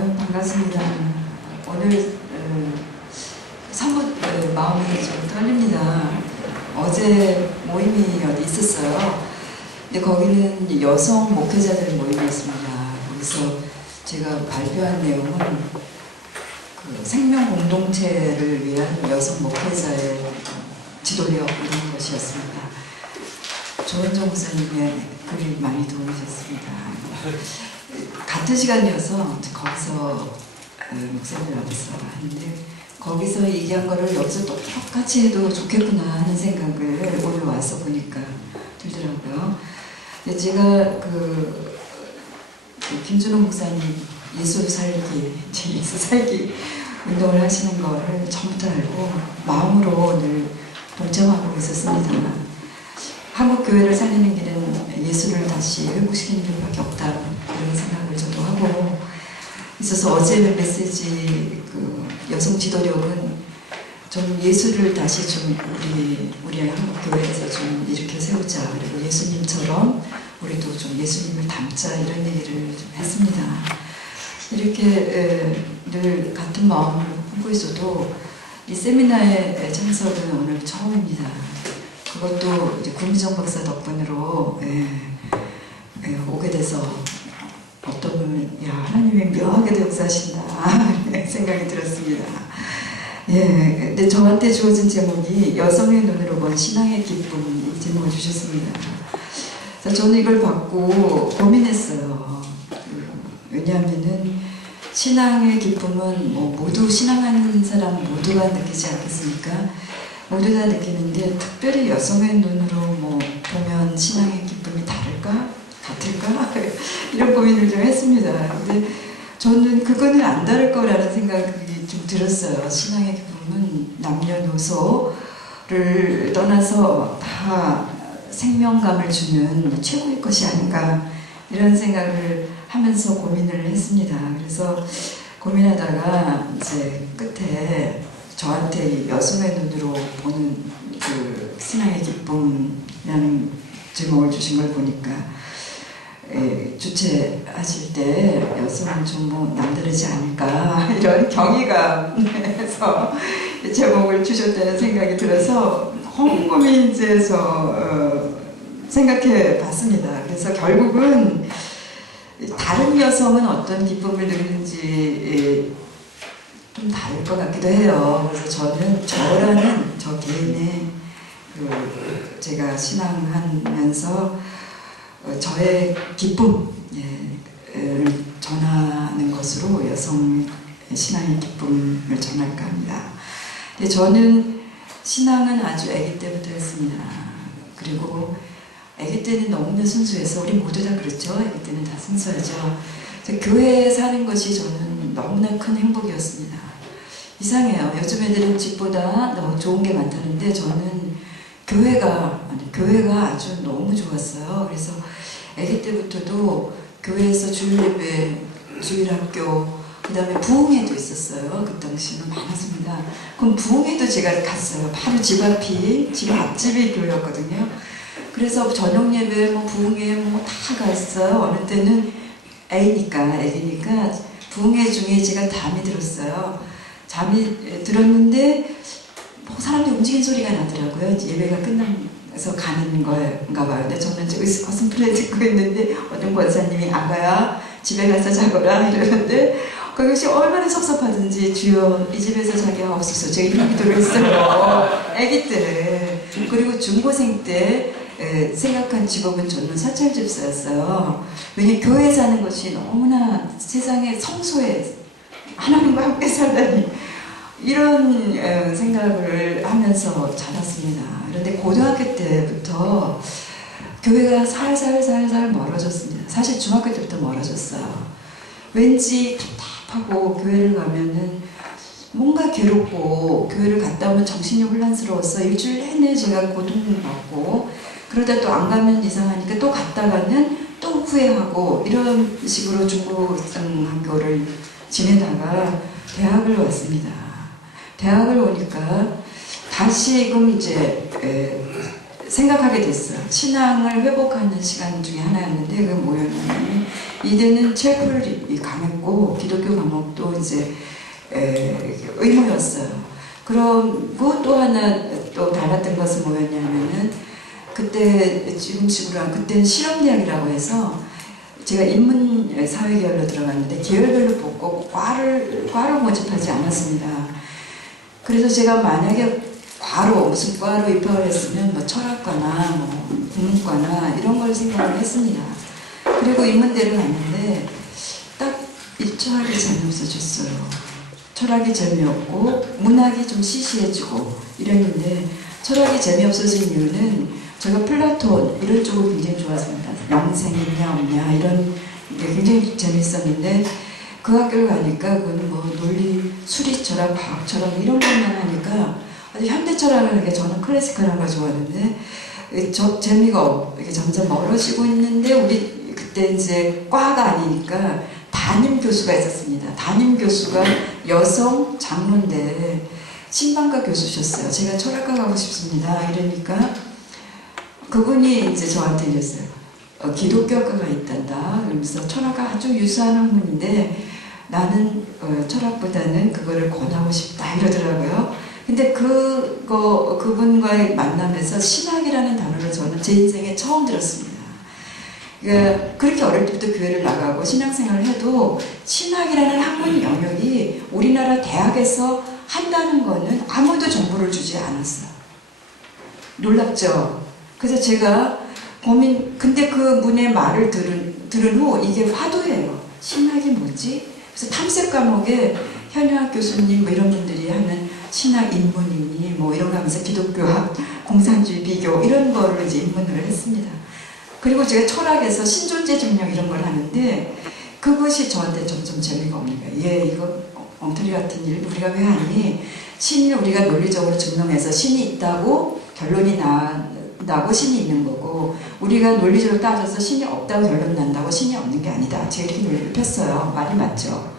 아유, 반갑습니다. 오늘 사뭇 마음이 좀 떨립니다. 어제 모임이 어디 있었어요. 근데 거기는 여성 목회자들 모임이었습니다. 거기서 제가 발표한 내용은 그 생명 공동체를 위한 여성 목회자의 지도력 이런 것이었습니다. 조은정 목사님의 글이 많이 도움이 됐습니다. 같은 시간이어서 거기서 목사님 앞에서 하는데 거기서 얘기한 거를 여기서 똑같이 해도 좋겠구나 하는 생각을 오늘 와서 보니까 들더라고요. 근데 제가 그 김준호 목사님 예수 살기 운동을 하시는 거를 처음부터 알고 마음으로 늘 동참하고 있었습니다. 한국 교회를 살리는 길은 예수를 다시 회복시키는 길밖에 없다 그런 생각을 저도 하고 있어서 어제 메시지 그 여성 지도력은 좀 예수를 다시 좀 우리 한국 교회에서 좀 일으켜 세우자, 그리고 예수님처럼 우리도 좀 예수님을 닮자 이런 얘기를 좀 했습니다. 이렇게 늘 같은 마음을 품고 있어도 이 세미나에 참석은 오늘 처음입니다. 그것도 이제 구미정 박사 덕분으로 오게 돼서 어떤 분은 야, 하나님이 묘하게도 역사하신다 생각이 들었습니다. 근데 저한테 주어진 제목이 여성의 눈으로 본 신앙의 기쁨 이 제목을 주셨습니다. 그래서 저는 이걸 받고 고민했어요. 왜냐하면은 신앙의 기쁨은 뭐 모두 신앙하는 사람 모두가 느끼지 않겠습니까? 모두 다 느끼는데 특별히 여성의 눈으로 뭐 보면 신앙의 기쁨이 다를까? 같을까? 이런 고민을 좀 했습니다. 근데 저는 그거는 안 다를 거라는 생각이 좀 들었어요. 신앙의 기쁨은 남녀노소를 떠나서 다 생명감을 주는 최고의 것이 아닌가 이런 생각을 하면서 고민을 했습니다. 그래서 고민하다가 이제 끝에 저한테 여성의 눈으로 보는 그 신앙의 기쁨이라는 제목을 주신 걸 보니까 주최하실 때 여성은 좀 뭐 남다르지 않을까 이런 경의감에서 제목을 주셨다는 생각이 들어서 곰곰이 이제 생각해 봤습니다. 그래서 결국은 다른 여성은 어떤 기쁨을 누리는지 좀 다를 것 같기도 해요. 그래서 저는 저라는 저 개인의 제가 신앙하면서 저의 기쁨을 전하는 것으로 여성 신앙의 기쁨을 전할까 합니다. 근데 저는 신앙은 아주 아기 때부터 했습니다. 그리고 아기 때는 너무나 순수해서 우리 모두 다 그렇죠. 아기 때는 다 순수하죠. 교회에 사는 것이 저는 너무나 큰 행복이었습니다. 이상해요. 요즘 애들은 집보다 너무 좋은 게 많다는데 저는 교회가 아주 너무 좋았어요. 그래서 아기 때부터도 교회에서 주일예배, 주일학교, 그 다음에 부흥회도 있었어요. 그 당시는 많았습니다. 그럼 부흥회도 제가 갔어요. 바로 집 앞이, 집 앞집이 교회였거든요. 그래서 저녁 예배, 뭐 부흥회 뭐 다 갔어요. 어느 때는 애기니까 부흥회 중에 제가 잠이 들었어요. 잠이 들었는데 뭐 사람들이 움직이는 소리가 나더라고요. 예배가 끝나서 가는 건가 봐요. 근데 저는 이제 어슴프레 듣고 있는데 어떤 권사님이 아가야 집에 가서 자거라 이러는데 그것이 얼마나 섭섭하든지 주여 이 집에서 자기가 없어서 제가 이런 기도를 했어요. 애기 때를. 그리고 중고생 때 생각한 직업은 저는 사찰집사였어요. 왜냐면 교회에 사는 것이 너무나 세상에 성소에 하나님과 함께 살다니 이런 생각을 하면서 자랐습니다. 그런데 고등학교 때부터 교회가 살살 멀어졌습니다. 사실 중학교 때부터 멀어졌어요. 왠지 답답하고 교회를 가면은 뭔가 괴롭고 교회를 갔다 오면 정신이 혼란스러워서 일주일 내내 제가 고통받고 그러다 또 안 가면 이상하니까 또 갔다가는 또 후회하고 이런 식으로 중고등학교를 지내다가 대학을 왔습니다. 대학을 오니까 다시금 이제 생각하게 됐어요. 신앙을 회복하는 시간 중에 하나였는데 그게 뭐였냐면 이때는 체불이 강했고 기독교 과목도 이제 의무였어요. 그리고 또 하나 또 달랐던 것은 뭐였냐면은 그때 지금식으로 한 그때는 실험대학이라고 해서 제가 인문사회계열로 들어갔는데 계열별로 뽑고 과로 모집하지 않았습니다. 그래서 제가 만약에 과로 무슨 과로 입학을 했으면 뭐 철학과나 뭐 국문과나 이런 걸 생각을 했습니다. 그리고 인문대를 갔는데 딱 철학이 재미없어졌어요. 철학이 재미없고 문학이 좀 시시해지고 이랬는데 철학이 재미없어진 이유는 제가 플라톤 이런 쪽을 굉장히 좋아했습니다. 영생 있냐 없냐 이런 게 굉장히 재밌었는데 그 학교를 가니까 그건 뭐 논리, 수리 철학, 과학 철학 이런 것만 하니까 아주 현대 철학을 하니까 저는 클래시컬한 걸 좋아하는데 재미가 이렇게 점점 멀어지고 있는데 우리 그때 이제 과가 아니니까 담임 교수가 있었습니다. 담임 교수가 여성 장로인데 신방과 교수셨어요. 제가 철학과 가고 싶습니다. 이러니까 그분이 이제 저한테 이랬어요. 기독교학과가 있단다. 그러면서 철학과 아주 유사한 학문인데 나는 철학보다는 그거를 권하고 싶다 이러더라고요. 근데 그분과의 만남에서 신학이라는 단어를 저는 제 인생에 처음 들었습니다. 그러니까 그렇게 어릴 때부터 교회를 나가고 신앙생활을 해도 신학이라는 학문 영역이 우리나라 대학에서 한다는 거는 아무도 정보를 주지 않았어요. 놀랍죠? 그래서 제가 근데 그 분의 말을 들은 후 이게 화두예요. 신학이 뭐지? 그래서 탐색 과목에 현유학 교수님 뭐 이런 분들이 하는 신학 입문이니 뭐 이런 거 하면서 기독교학, 공산주의 비교 이런 거를 이제 입문을 했습니다. 그리고 제가 철학에서 신존재 증명 이런 걸 하는데 그것이 저한테 점점 재미가 없는 거예요. 얘 이거 엉터리 같은 일 우리가 왜 하니? 신을 우리가 논리적으로 증명해서 신이 있다고 결론이 나고 신이 있는 거고 우리가 논리적으로 따져서 신이 없다고 결론 난다고 신이 없는 게 아니다. 제가 이렇게 논리를 폈어요. 말이 맞죠?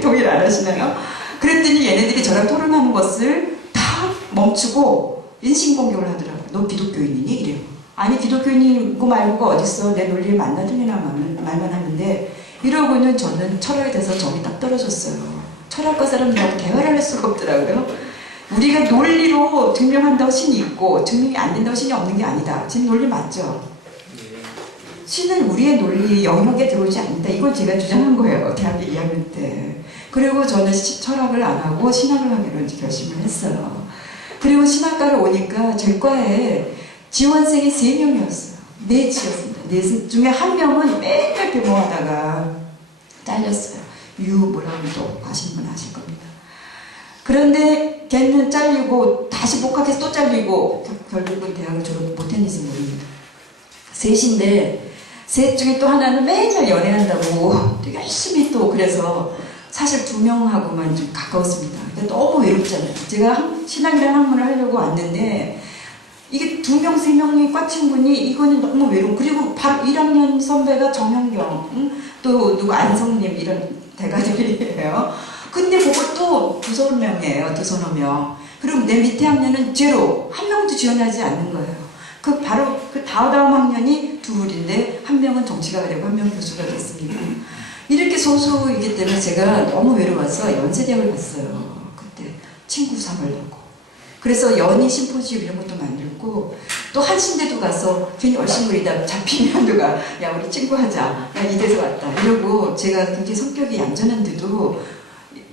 동의를 안 하시나요? 그랬더니 얘네들이 저랑 토론하는 것을 다 멈추고 인신공격을 하더라고요. 너 기독교인이니? 이래요. 아니 기독교인이고 말고가 어딨어. 내 논리를 만나 틀리나 말만 하는데 이러고는 저는 철학에 대해서 정이 딱 떨어졌어요. 철학과 사람들하고 대화를 할 수가 없더라고요. 우리가 논리로 증명한다고 신이 있고 증명이 안 된다고 신이 없는 게 아니다. 지금 논리 맞죠? 신은 우리의 논리 영역에 들어오지 않는다. 이걸 제가 주장한 거예요. 대학교 2학년 때. 그리고 저는 철학을 안 하고 신학을 하기로 이제 결심을 했어요. 그리고 신학과를 오니까 제 과에 지원생이 3명이었어요. 넷이었습니다. 넷 중에 한 명은 맨날 데모하다가 잘렸어요. 뭐라고 또 아시는 분 아실 겁니다. 그런데 걔는 잘리고 다시 복학해서 또 잘리고 결국은 대학을 졸업 못했는지 모릅니다. 셋인데 셋 중에 또 하나는 맨날 연애한다고 되게 열심히 또 그래서 사실 2명하고만 좀 가까웠습니다. 그러니까 너무 외롭잖아요. 제가 신학이라는 학문을 하려고 왔는데 이게 2명, 3명이 과 친구니 이거는 너무 외로워. 그리고 바로 1학년 선배가 정현경, 또 누구 안성님 이런 대가들이에요. 근데 그것도 2~3명이에요. 2~3명. 그리고 내 밑에 학년은 제로. 한 명도 지원하지 않는 거예요. 바로 그 다음 학년이 둘인데 한 명은 정치가가 되고 한 명은 교수가 됐습니다. 이렇게 소수이기 때문에 제가 너무 외로워서 연세대학을 갔어요. 그때 친구 삼으려고. 그래서 연희 심포지움 이런 것도 만들고 또 한신대도 가서 괜히 얼씬거리다 잡히면 누가 야 우리 친구 하자. 나 이대서 왔다. 이러고 제가 굉장히 성격이 얌전한데도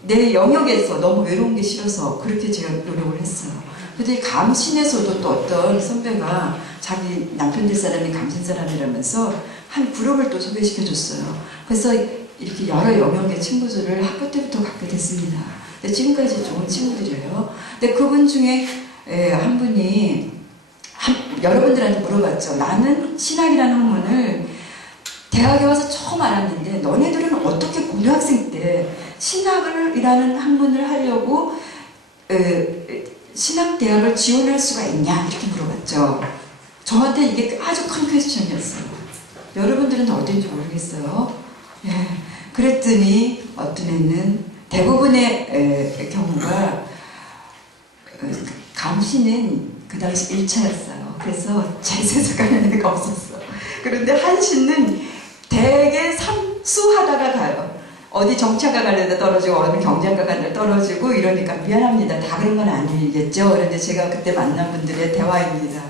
내 영역에서 너무 외로운 게 싫어서 그렇게 제가 노력을 했어요. 근데 감신에서도 또 어떤 선배가 자기 남편 될 사람이 감신 사람이라면서 한 그룹을 또 소개시켜줬어요. 그래서 이렇게 여러 영역의 친구들을 학교 때부터 갖게 됐습니다. 근데 지금까지 좋은 친구들이에요. 근데 그분 중에 한 분이 여러분들한테 물어봤죠. 나는 신학이라는 학문을 대학에 와서 처음 알았는데 너네들은 어떻게 고등학생 때 신학이라는 학문을 하려고 신학대학을 지원할 수가 있냐 이렇게 물어봤죠. 저한테 이게 아주 큰 퀘스천이었어요. 여러분들은 어딘지 모르겠어요. 예. 그랬더니 어떤 애는 대부분의 경우가 감시는 그 당시 1차였어요. 그래서 재수해서 가는 애가 없었어. 그런데 한신은 되게 삼수하다가 가요. 어디 정치학과 가려다 떨어지고 어디 경제학과 가려다 떨어지고 이러니까 미안합니다. 다 그런 건 아니겠죠. 그런데 제가 그때 만난 분들의 대화입니다.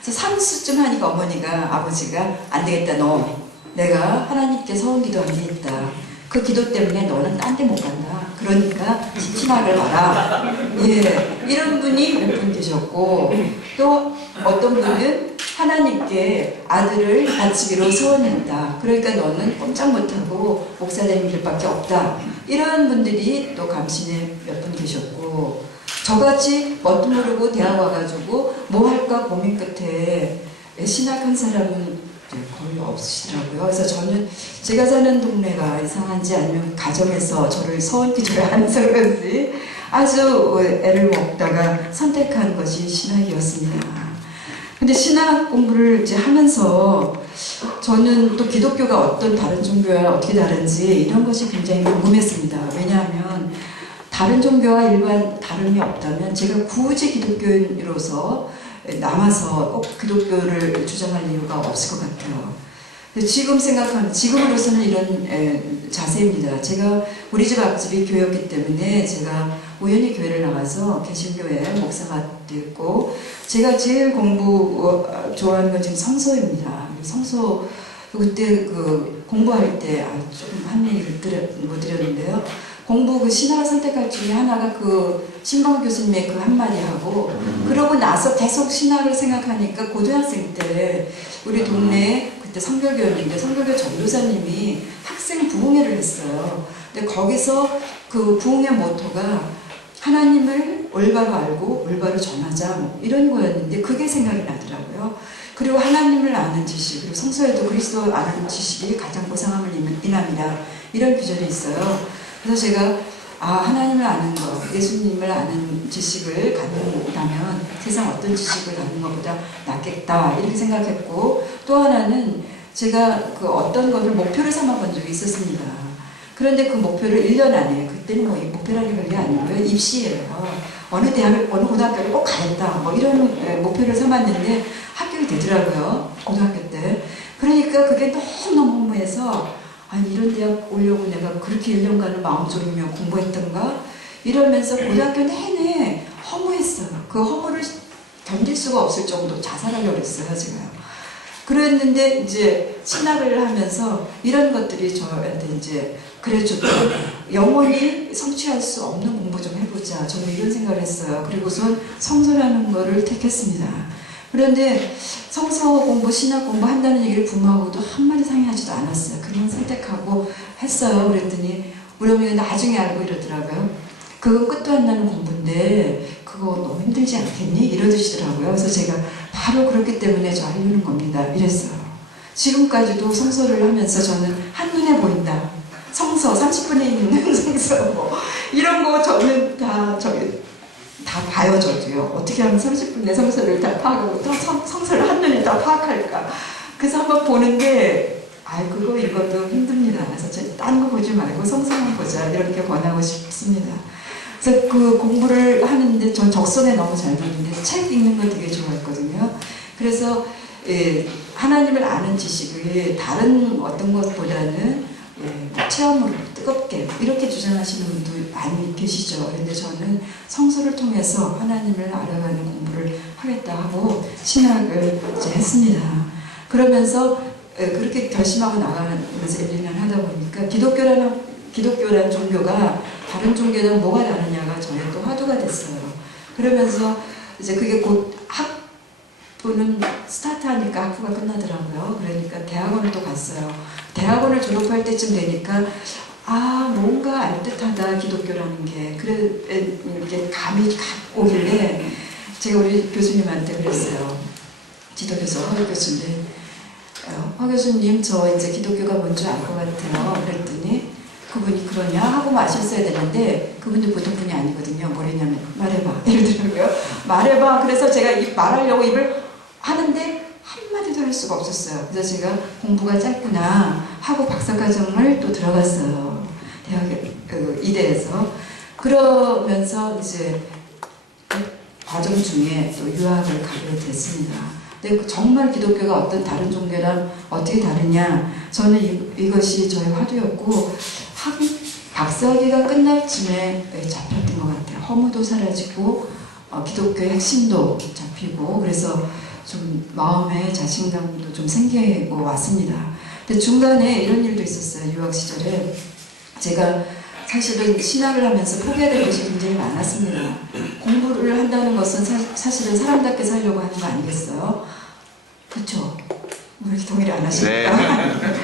그래서 삼수쯤 하니까 어머니가 아버지가 안 되겠다. 너 내가 하나님께 서원 기도한 게 있다. 그 기도 때문에 너는 딴 데 못 간다. 그러니까 신학을 봐라. 예, 이런 분이 몇 분 계셨고 또 어떤 분은 하나님께 아들을 바치기로 소원했다. 그러니까 너는 꼼짝 못하고 목사 되는 길밖에 없다. 이런 분들이 또 감신에 몇 분 계셨고 저같이 뭣도 모르고 대학 와가지고 뭐 할까 고민 끝에 신학한 사람은 거의 없으시더라고요. 그래서 저는 제가 사는 동네가 이상한지 아니면 가정에서 저를 서원 기도를 안 해서 그런지 아주 애를 먹다가 선택한 것이 신학이었습니다. 근데 신학 공부를 이제 하면서 저는 또 기독교가 어떤 다른 종교와 어떻게 다른지 이런 것이 굉장히 궁금했습니다. 왜냐하면 다른 종교와 일반 다름이 없다면 제가 굳이 기독교인으로서 남아서 꼭 기독교를 주장할 이유가 없을 것 같아요. 지금 생각하면 지금으로서는 이런 자세입니다. 제가 우리 집 앞집이 교회였기 때문에 제가 우연히 교회를 나가서 개신교회 목사가 됐고 제가 제일 공부 좋아하는 건 지금 성서입니다. 성서 그때 그 공부할 때 조금 한 얘기를 못 드렸는데요. 공부 그 신학을 선택할 중에 하나가 그 신방 교수님의 그 한마디하고 그러고 나서 계속 신학을 생각하니까 고등학생 때 우리 동네에 그때 성결교였는데 성결교 전도사님이 학생 부흥회를 했어요. 근데 거기서 그 부흥회 모토가 하나님을 올바로 알고 올바로 전하자 뭐 이런 거였는데 그게 생각이 나더라고요. 그리고 하나님을 아는 지식 그리고 성서에도 그리스도 아는 지식이 가장 고상함을 인합니다. 이런 규절이 있어요. 그래서 제가 하나님을 아는 것, 예수님을 아는 지식을 갖는다면 세상 어떤 지식을 갖는 것보다 낫겠다 이렇게 생각했고 또 하나는 제가 그 어떤 것을 목표를 삼아본 적이 있었습니다. 그런데 그 목표를 1년 안에 그때는 뭐 목표라는 게 아니고요. 입시예요. 어느 대학을 어느 고등학교를 꼭 가겠다 뭐 이런 목표를 삼았는데 합격이 되더라고요. 고등학교 때. 그러니까 그게 너무너무 허무해서 아니 이런 대학 오려고 내가 그렇게 1년간을 마음졸이며 공부했던가 이러면서 고등학교 내내 허무했어요. 그 허무를 견딜 수가 없을 정도 자살하려고 했어요 제가. 그랬는데 이제 신학을 하면서 이런 것들이 저한테 이제 그래 좀 영원히 성취할 수 없는 공부 좀 해보자. 저는 이런 생각을 했어요. 그리고선 성서라는 거를 택했습니다. 그런데 성서 공부, 신학 공부 한다는 얘기를 부모하고도 한마디 상의하지도 않았어요. 그냥 선택하고 했어요. 그랬더니 우리 어머니가 나중에 알고 이러더라고요. 그건 끝도 안 나는 공부인데 그거 너무 힘들지 않겠니? 이러시더라고요. 그래서 제가 바로 그렇기 때문에 저 하려는 겁니다. 이랬어요. 지금까지도 성서를 하면서 저는 한눈에 보인다. 성서, 30분에 있는 성서 뭐 이런 거 저는 다 봐요, 저도요. 어떻게 하면 30분 내 성서를 다 파악하고 또 성서를 한눈에 다 파악할까. 그래서 한번 보는데 그거 읽어도 힘듭니다. 그래서 딴 거 보지 말고 성서만 보자 이렇게 권하고 싶습니다. 그래서 그 공부를 하는데 전 적성에 너무 잘 맞는데 책 읽는 걸 되게 좋아했거든요. 그래서 하나님을 아는 지식을 다른 어떤 것보다는 체험으로 뜨겁게 이렇게 주장하시는 분도 많이 계시죠. 그런데 저는 성서를 통해서 하나님을 알아가는 공부를 하겠다 하고 신학을 이제 했습니다. 그러면서 그렇게 결심하고 나가면서 1~2년 하다 보니까 기독교라는 종교가 다른 종교랑 뭐가 다르냐가 저의 또 화두가 됐어요. 그러면서 이제 그게 곧 학부는 스타트하니까 학부가 끝나더라고요. 그러니까 대학원을 또 갔어요. 대학원을 졸업할 때쯤 되니까 뭔가 알듯하다 기독교라는 게 그래 이렇게 감이 오길래 제가 우리 교수님한테 그랬어요. 지도교수 허 교수인데 허 교수님 저 이제 기독교가 뭔지 알 것 같아요. 그랬더니 그분이 그러냐 하고 마셨어야 되는데 그분도 보통 분이 아니거든요. 뭐랬냐면 말해봐 이러더라고요. 말해봐. 그래서 제가 말하려고 입을 하는데 한마디도 할 수가 없었어요. 그래서 제가 공부가 짧구나 하고 박사과정을 또 들어갔어요. 대학에 이대에서. 그러면서 이제 그 과정 중에 또 유학을 가게 됐습니다. 근데 정말 기독교가 어떤 다른 종교랑 어떻게 다르냐? 저는 이것이 저의 화두였고, 박사학위가 끝날 쯤에 잡혔던 것 같아요. 허무도 사라지고 기독교의 핵심도 잡히고, 그래서 좀 마음에 자신감도 좀 생기고 왔습니다. 근데 중간에 이런 일도 있었어요. 유학 시절에 제가 사실은 신학을 하면서 포기해야 될 것이 굉장히 많았습니다. 공부를 한다는 것은 사실은 사람답게 살려고 하는 거 아니겠어요? 그렇죠? 왜 이렇게 동의를 안 하십니까? 네.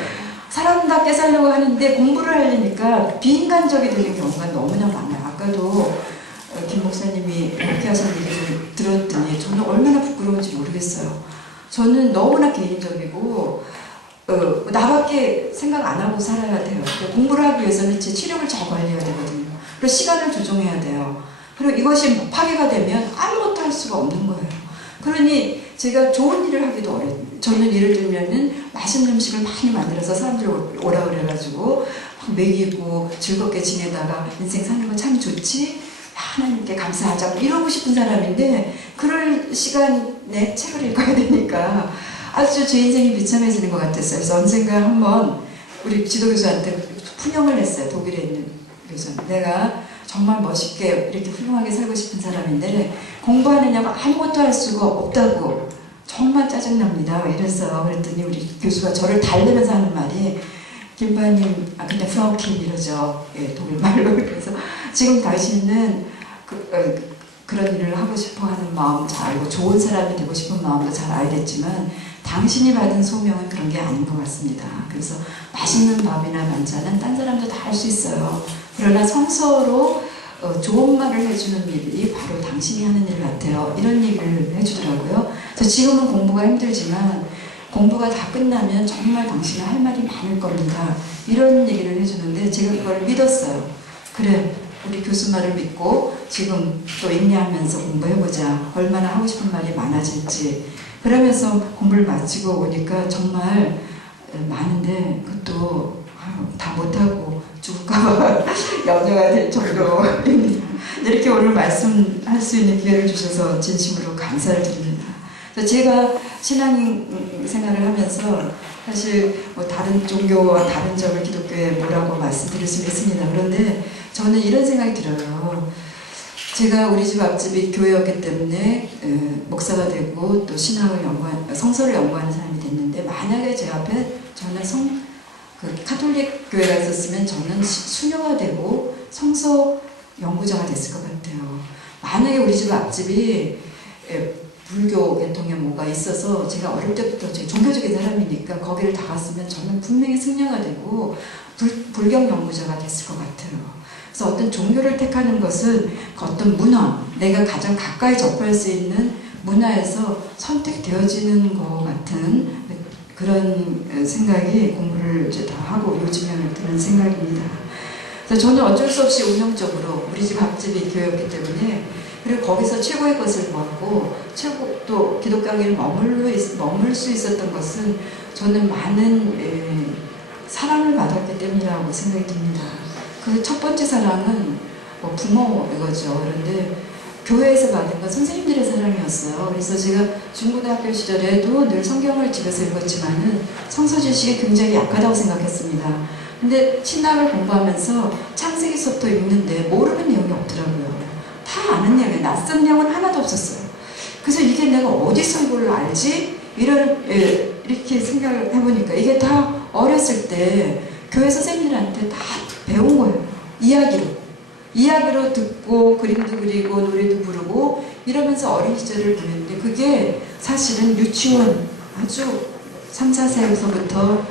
사람답게 살려고 하는데 공부를 하려니까 비인간적이 되는 경우가 너무나 많아요. 아까도 김 목사님이 이렇게 하신 얘기를 들었더니 저는 얼마나 부끄러운지 모르겠어요. 저는 너무나 개인적이고 나밖에 생각 안 하고 살아야 돼요. 공부를 하기 위해서는 제 체력을 잘 관리해야 되거든요. 그리고 시간을 조정해야 돼요. 그리고 이것이 파괴가 되면 아무것도 할 수가 없는 거예요. 그러니 제가 좋은 일을 하기도 어려워요. 저는 예를 들면은 맛있는 음식을 많이 만들어서 사람들 오라 그래가지고 먹이고 즐겁게 지내다가 인생 사는 건 참 좋지? 하나님께 감사하자 이러고 싶은 사람인데 그럴 시간에 책을 읽어야 되니까 아주 제 인생이 비참해지는 것 같았어요. 그래서 언젠가 한번 우리 지도교수한테 fun영을 했어요. 독일에 있는 교수한테. 내가 정말 멋있게 이렇게 훌륭하게 살고 싶은 사람인데 공부하느냐고 아무것도 할 수가 없다고 정말 짜증납니다. 이랬어요. 그랬더니 우리 교수가 저를 달래면서 하는 말이 김바님, 근데 프라우킨 이러죠. 예, 독일 말로. 그래서 지금 당신은 그런 일을 하고 싶어 하는 마음 잘 알고 좋은 사람이 되고 싶은 마음도 잘 알겠지만 당신이 받은 소명은 그런 게 아닌 것 같습니다. 그래서 맛있는 밥이나 반찬은 딴 사람도 다 할 수 있어요. 그러나 성서로 좋은 말을 해주는 일이 바로 당신이 하는 일 같아요. 이런 얘기를 해주더라고요. 그래서 지금은 공부가 힘들지만 공부가 다 끝나면 정말 당신은 할 말이 많을 겁니다. 이런 얘기를 해주는데 제가 그걸 믿었어요. 그래, 우리 교수 말을 믿고 지금 또 인내하면서 공부해보자. 얼마나 하고 싶은 말이 많아질지. 그러면서 공부를 마치고 오니까 정말 많은데 그것도 다 못하고 죽을까봐 염려가 될 정도입니다. 이렇게 오늘 말씀할 수 있는 기회를 주셔서 진심으로 감사를 드립니다. 제가 신앙생활을 하면서 사실 뭐 다른 종교와 다른 점을 기독교에 뭐라고 말씀드릴 수는 있습니다. 그런데 저는 이런 생각이 들어요. 제가 우리 집 앞집이 교회였기 때문에 목사가 되고 또 성서를 연구하는 사람이 됐는데 만약에 제 앞에 저는 카톨릭 교회가 있었으면 저는 수녀가 되고 성서 연구자가 됐을 것 같아요. 만약에 우리 집 앞집이 불교 계통에 뭐가 있어서 제가 어릴 때부터 제 종교적인 사람이니까 거기를 다 갔으면 저는 분명히 승려가 되고 불경 연구자가 됐을 것 같아요. 그래서 어떤 종교를 택하는 것은 어떤 문화, 내가 가장 가까이 접할 수 있는 문화에서 선택되어지는 것 같은 그런 생각이 공부를 이제 다 하고 요즘에 드는 생각입니다. 그래서 저는 어쩔 수 없이 운영적으로 우리 집 앞집이 교회였기 때문에 그리고 거기서 최고의 것을 보았고 또 기독교에 머물 수 있었던 것은 저는 많은 사랑을 받았기 때문이라고 생각이 듭니다. 그 첫 번째 사랑은 부모이거죠. 그런데 교회에서 받은 건 선생님들의 사랑이었어요. 그래서 제가 중고등학교 시절에도 늘 성경을 집에서 읽었지만은 성서 지식이 굉장히 약하다고 생각했습니다. 근데 신학을 공부하면서 창세기서부터 읽는데 모르는 내용이 없더라고요. 다 아는 내용이에요. 낯선 내용은 하나도 없었어요. 그래서 이게 내가 어디서 이걸 알지? 이렇게 생각을 해보니까 이게 다 어렸을 때 교회 선생님들한테 다 배운 거예요. 이야기로 듣고 그림도 그리고 노래도 부르고 이러면서 어린 시절을 보냈는데 그게 사실은 유치원 아주 3, 4세에서부터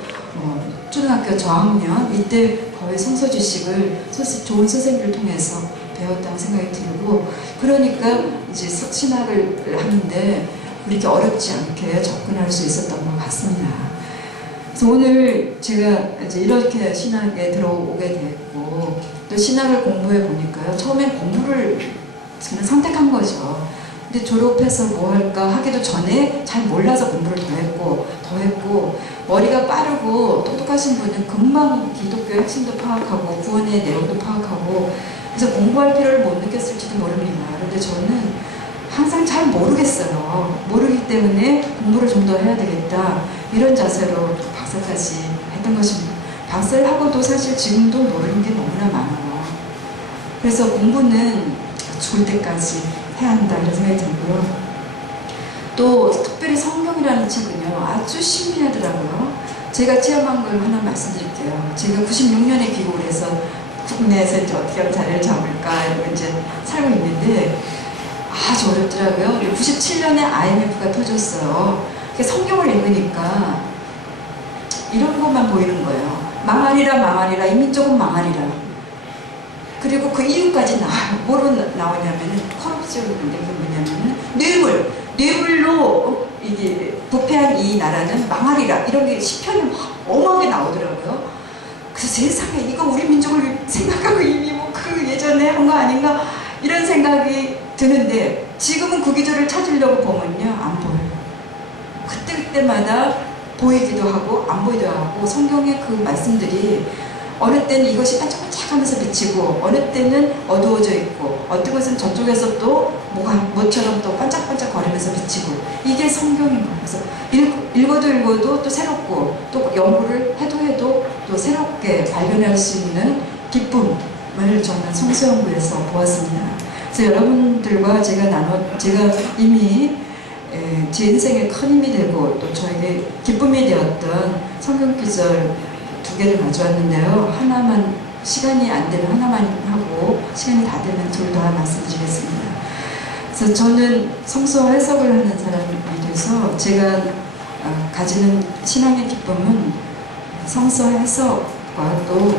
초등학교 저학년 이때 거의 성서 지식을 좋은 선생님을 통해서 배웠다는 생각이 들고 그러니까 이제 신학을 하는데 그렇게 어렵지 않게 접근할 수 있었던 것 같습니다. 그래서 오늘 제가 이제 이렇게 신학에 들어오게 됐고 또 신학을 공부해 보니까요. 처음엔 공부를 저는 선택한 거죠. 근데 졸업해서 뭐 할까 하기도 전에 잘 몰라서 공부를 더 했고 머리가 빠르고 똑똑하신 분은 금방 기독교의 핵심도 파악하고 구원의 내용도 파악하고 그래서 공부할 필요를 못 느꼈을지도 모릅니다. 그런데 저는 항상 잘 모르겠어요. 모르기 때문에 공부를 좀 더 해야 되겠다. 이런 자세로 박사까지 했던 것입니다. 박사를 하고도 사실 지금도 모르는 게 너무나 많아요. 그래서 공부는 죽을 때까지 해야 한다 이런 생각이 들고요. 또 특별히 성경이라는 책은요 아주 신비하더라고요. 제가 체험한 걸 하나 말씀드릴게요. 제가 96년에 귀국을 해서 국내에서 이제 어떻게 하면 자리를 잡을까 이러고 이제 살고 있는데 아주 어렵더라고요. 97년에 IMF가 터졌어요. 성경을 읽으니까 이런 것만 보이는 거예요. 망하리라 망하리라 이 민족은 망하리라. 그리고 그 이유까지 나와요. 뭐로 나오냐면은 컬옵스였는데 그게 뭐냐면은 뇌물로 이게 부패한 이 나라는 망하리라 이런 게 시편이 막 어마하게 나오더라고요. 그래서 세상에 이거 우리 민족을 생각하고 이미 뭐 그 예전에 한 거 아닌가 이런 생각이 드는데 지금은 그 기조를 찾으려고 보면요 안 보여요. 그때마다 보이기도 하고 안 보이기도 하고 성경의 그 말씀들이 어느 때는 이것이 반짝반짝하면서 비치고 어느 때는 어두워져 있고 어떤 것은 저쪽에서 또 뭐처럼 또 반짝반짝 거리면서 비치고 이게 성경인 거예요. 그래서 읽어도 또 새롭고 또 연구를 해도 또 새롭게 발견할 수 있는 기쁨을 저는 성서연구에서 보았습니다. 그래서 여러분들과 제가 이미 제 인생에 큰 힘이 되고 또 저에게 기쁨이 되었던 성경 구절 2개를 가져왔는데요. 하나만 시간이 안 되면 하나만 하고 시간이 다 되면 둘 다 말씀드리겠습니다. 그래서 저는 성서 해석을 하는 사람이 돼서 제가 가지는 신앙의 기쁨은 성서 해석과 또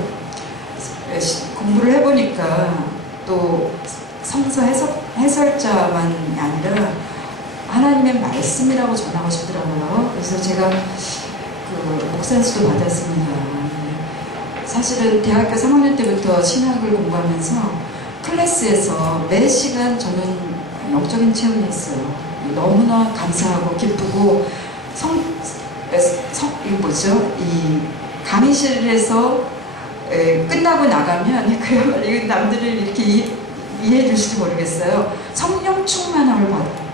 공부를 해보니까 또 성서 해설자만이 아니라 하나님의 말씀이라고 전하고 싶더라고요. 그래서 제가 그 목사수도 받았습니다. 사실은 대학교 3학년 때부터 신학을 공부하면서 클래스에서 매 시간 저는 영적인 체험이 있어요. 너무나 감사하고 기쁘고 이 강의실에서 끝나고 나가면 그야말로 남들을 이렇게 이해해 주실지 모르겠어요. 성령 충만함을 받아요.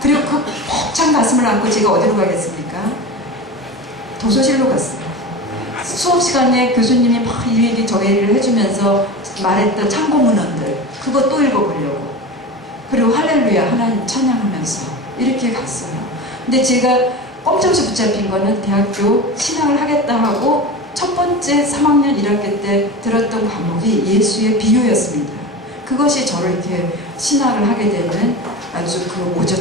그리고 그 벅찬 가슴을 안고 제가 어디로 가겠습니까? 도서실로 갔어요. 수업 시간에 교수님이 막 이 얘기 저 얘기를 해주면서 말했던 참고문헌들 그거 또 읽어보려고 그리고 할렐루야 하나님 찬양하면서 이렇게 갔어요. 근데 제가 꼼짝없이 붙잡힌 거는 대학교 신학을 하겠다 하고 첫 번째 3학년 1학기 때 들었던 과목이 예수의 비유였습니다. 그것이 저를 이렇게 신학을 하게 되는 아주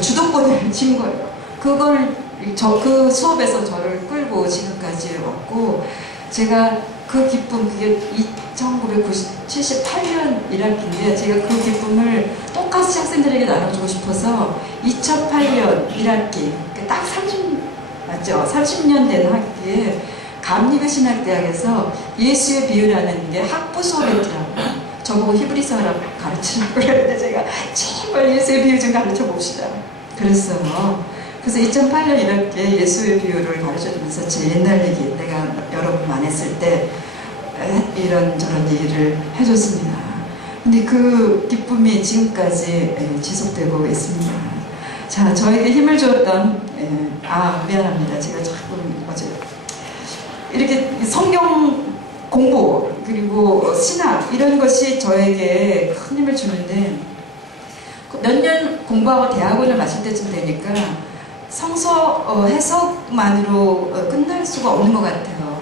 주도권을 쥔 거예요. 그 수업에서 저를 끌고 지금까지 왔고, 제가 그 기쁨, 그게 1978년 1학기인데, 제가 그 기쁨을 똑같이 학생들에게 나눠주고 싶어서 2008년 1학기, 딱 30년 된 학기에 감리교 신학대학에서 예수의 비유라는 게 학부 수업이었더라고요. 저보고 히브리서라고 가르치는 거였는데 제가 제발 예수의 비유 좀 가르쳐 봅시다 그랬어요. 그래서 2008년 이렇게 예수의 비유를 가르쳐주면서 제 옛날 얘기, 내가 여러 번 만했을 때 이런저런 얘기를 해줬습니다. 근데 그 기쁨이 지금까지 지속되고 있습니다. 자, 저에게 힘을 주었던 미안합니다. 제가 조금 어제 이렇게 성경 공부 그리고 신학 이런 것이 저에게 큰 힘을 주는데 몇 년 공부하고 대학원을 마칠 때쯤 되니까 성서 해석만으로 끝날 수가 없는 것 같아요.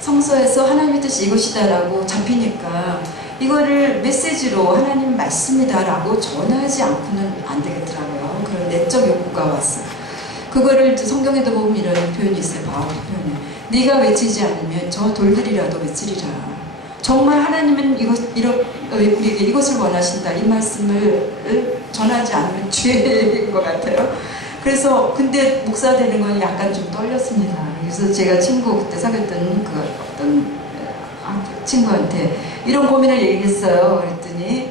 성서에서 하나님의 뜻이 이것이다 라고 잡히니까 이거를 메시지로 하나님 말씀이다 라고 전하지 않고는 안 되겠더라고요. 그런 내적 욕구가 왔어요. 그거를 성경에도 보면 이런 표현이 있어요. 바울의 표현이. 네가 외치지 않으면 저 돌들이라도 외치리라. 정말 하나님은 우리에게 이것을 원하신다. 이 말씀을 전하지 않으면 죄인 것 같아요. 그래서 근데 목사 되는 건 약간 좀 떨렸습니다. 그래서 제가 그때 사귀었던 그 어떤 친구한테 이런 고민을 얘기했어요. 그랬더니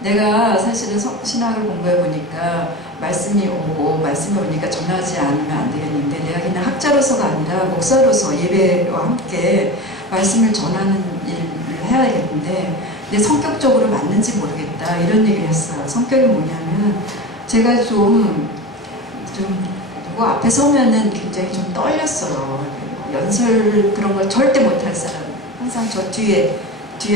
내가 사실은 신학을 공부해 보니까 말씀이 오니까 전하지 않으면 안 되겠는데 내가 그냥 학자로서가 아니라 목사로서 예배와 함께 말씀을 전하는 일을 해야겠는데 내 성격적으로 맞는지 모르겠다 이런 얘기를 했어요. 성격이 뭐냐면 제가 좀 누구 앞에 서면은 굉장히 좀 떨렸어요. 연설 그런 걸 절대 못할 사람. 항상 저 뒤에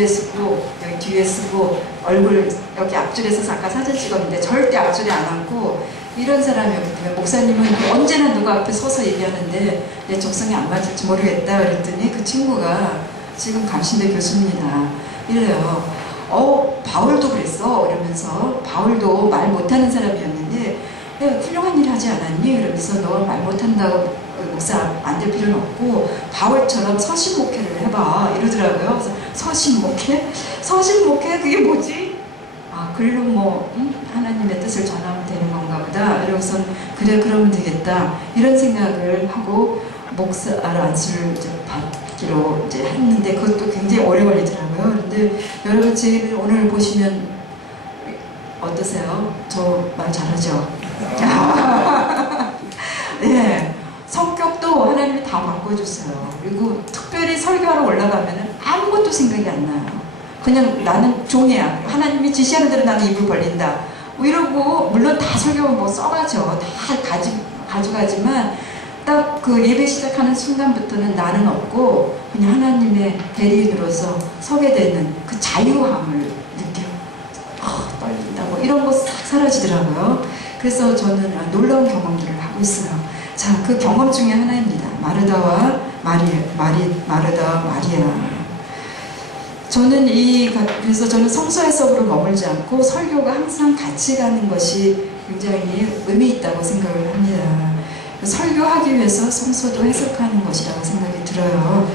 쓰고 여기 뒤에 쓰고 얼굴 여기 앞줄에서 아까 사진 찍었는데 절대 앞줄에 안 앉고 이런 사람이었기 때문에 목사님은 언제나 누구 앞에 서서 얘기하는데 내 적성이 안 맞을지 모르겠다 그랬더니 그 친구가 지금 감신대 교수입니다. 이래요. 바울도 그랬어. 이러면서 바울도 말 못하는 사람이었는데 야, 훌륭한 일 하지 않았니? 이러면서 너 말 못한다고 목사 안 될 필요는 없고 바울처럼 서신 목회를 해봐 이러더라고요. 그래서 서신 목회? 서신 목회? 그게 뭐지? 글로 하나님의 뜻을 전하면 되는 건가 보다. 이러고서 그래 그러면 되겠다 이런 생각을 하고 목사를 안수를 받기로 이제 했는데 그것도 굉장히 오래 걸리더라고요. 그런데 여러분 제 오늘 보시면 어떠세요? 저 말 잘하죠? 네. 성격도 하나님이 다 바꿔줬어요. 그리고 특별히 설교하러 올라가면 아무것도 생각이 안 나요. 그냥 나는 종이야. 하나님이 지시하는 대로 나는 입을 벌린다. 이러고 물론 다 설교 써가죠. 다 가져가지만 딱 그 예배 시작하는 순간부터는 나는 없고 그냥 하나님의 대리인으로서 서게 되는 그 자유함을 느껴요. 떨린다 이런 거 싹 사라지더라고요. 그래서 저는 놀라운 경험들을 하고 있어요. 자, 그 경험 중에 하나입니다. 마르다와 마리아. 그래서 저는 성서 해석으로 머물지 않고 설교가 항상 같이 가는 것이 굉장히 의미 있다고 생각을 합니다. 설교하기 위해서 성서도 해석하는 것이라고 생각이 들어요.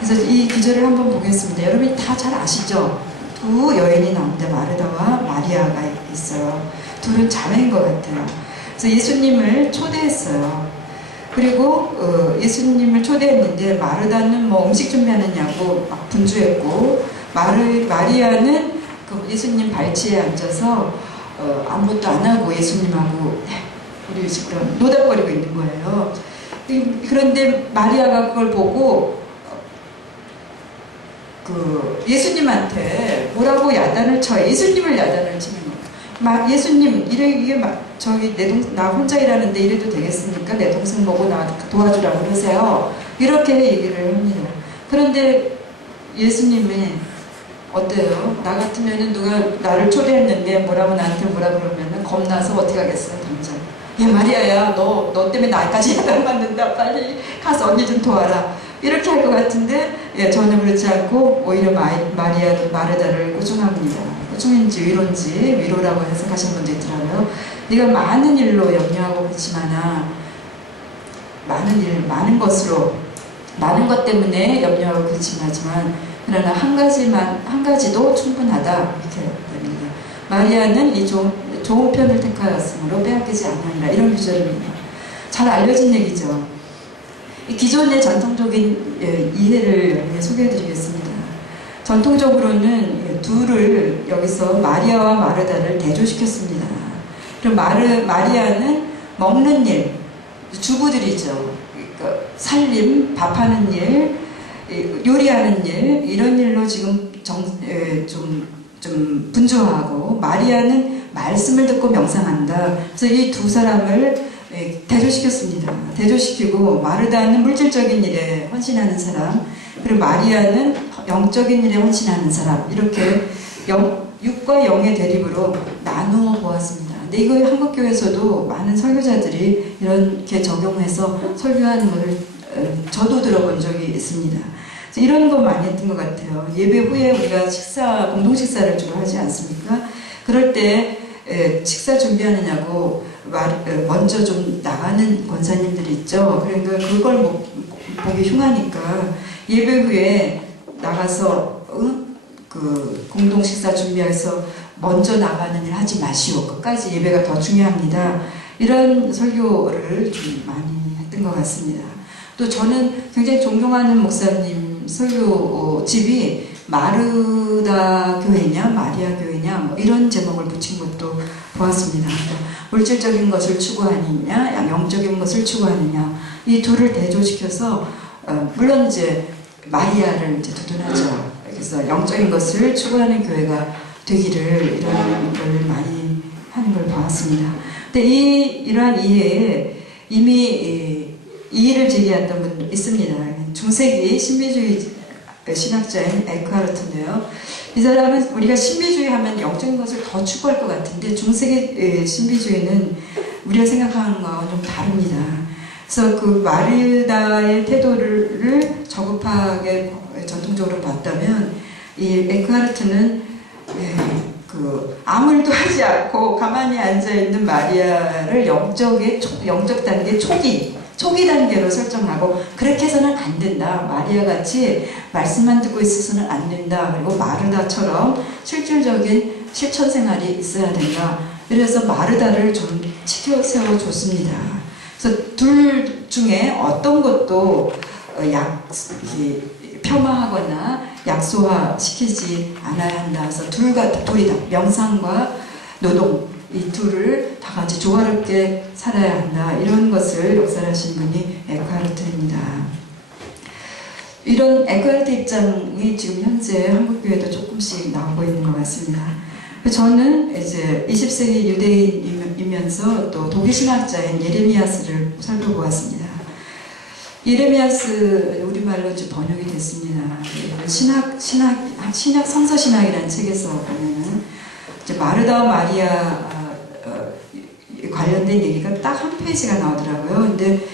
그래서 이 구절을 한번 보겠습니다. 여러분이 다 잘 아시죠? 두 여인이 나오는데 마르다와 마리아가 있어요. 둘은 자매인 것 같아요. 그래서 예수님을 초대했어요. 그리고 예수님을 초대했는데 마르다는 음식 준비하느냐고 막 분주했고 마리아는 그 예수님 발치에 앉아서 아무것도 안 하고 예수님하고 우리 지금 노닥거리고 있는 거예요. 그런데 마리아가 그걸 보고 그 예수님한테 뭐라고 야단을 쳐요. 예수님을 야단을 치는 거예요. 예수님 이게 나 혼자 일하는데 이래도 되겠습니까? 내 동생 보고 나 도와주라고 그러세요. 이렇게 얘기를 합니다. 그런데 예수님이 어때요? 나 같으면은 누가 나를 초대했는데 나한테 뭐라 그러면은 겁나서 어떻게 하겠어요, 당장. 야, 마리아야, 너 때문에 나까지 야단 맞는다. 빨리 가서 언니 좀 도와라. 이렇게 할 것 같은데, 전혀 그렇지 않고, 오히려 마르다를 꾸중합니다. 꾸중인지 위로라고 해석하신 분도 있더라고요. 네가 많은 일로 염려하고 그렇지만아, 많은 것 때문에 염려하고 그렇지만, 그러나 한 가지도 충분하다. 이렇게 됩니다. 마리아는 이 좋은 편을 택하였으므로 빼앗기지 않으리라. 이런 구절입니다. 잘 알려진 얘기죠. 이 기존의 전통적인 이해를 소개해드리겠습니다. 전통적으로는 둘을 여기서 마리아와 마르다를 대조시켰습니다. 그럼 마리아는 먹는 일, 주부들이죠. 그러니까 살림, 밥하는 일, 요리하는 일, 이런 일로 지금 좀 분주하고, 마리아는 말씀을 듣고 명상한다. 그래서 이 두 사람을 대조시켰습니다. 대조시키고, 마르다는 물질적인 일에 헌신하는 사람, 그리고 마리아는 영적인 일에 헌신하는 사람, 이렇게 육과 영의 대립으로 나누어 보았습니다. 근데 이거 한국교회에서도 많은 설교자들이 이렇게 적용해서 설교하는 것을 저도 들어본 적이 있습니다. 이런 거 많이 했던 것 같아요. 예배 후에 우리가 공동 식사를 주로 하지 않습니까? 그럴 때 식사 준비하느냐고 먼저 좀 나가는 권사님들이 있죠. 그러니까 그걸 보기 흉하니까 예배 후에 나가서 그 공동 식사 준비해서 먼저 나가는 일 하지 마시오. 끝까지 예배가 더 중요합니다. 이런 설교를 좀 많이 했던 것 같습니다. 또 저는 굉장히 존경하는 목사님 설교집이 마르다 교회냐 마리아 교회냐 이런 제목을 붙인 것도 보았습니다. 물질적인 것을 추구하느냐 영적인 것을 추구하느냐 이 둘을 대조시켜서 물론 이제 마리아를 이제 두둔하죠. 그래서 영적인 것을 추구하는 교회가 되기를 이런 걸 많이 하는 걸 보았습니다. 근데 이러한 이해에 이미 이의를 제기했던 분 있습니다. 중세기 신비주의 신학자인 에크하르트인데요. 이 사람은 우리가 신비주의 하면 영적인 것을 더 추구할 것 같은데 중세기 신비주의는 우리가 생각하는 거와 좀 다릅니다. 그래서 그 마르다의 태도를 저급하게 전통적으로 봤다면 이 에크하르트는 아무 일도 하지 않고 가만히 앉아있는 마리아를 영적 단계 초기 단계로 설정하고 그렇게 해서는 안 된다. 마리아 같이 말씀만 듣고 있어서는 안 된다. 그리고 마르다처럼 실질적인 실천 생활이 있어야 된다. 그래서 마르다를 좀 치켜 세워줬습니다. 그래서 둘 중에 어떤 것도 폄하하거나 약소화시키지 않아야 한다. 그래서 둘이다. 명상과 노동 이 둘을 다 같이 조화롭게 살아야 한다. 이런 것을 역설하신 분이 에크하르트입니다. 이런 에크하르트 입장이 지금 현재 한국교회도 조금씩 나오고 있는 것 같습니다. 저는 이제 20세기 유대인이면서 또 독일 신학자인 예레미야스를 살펴보았습니다. 예레미야스 우리말로 번역이 됐습니다. 성서신학이라는 책에서 보면은 이제 마르다와 마리아 관련된 얘기가 딱 한 페이지가 나오더라고요. 근데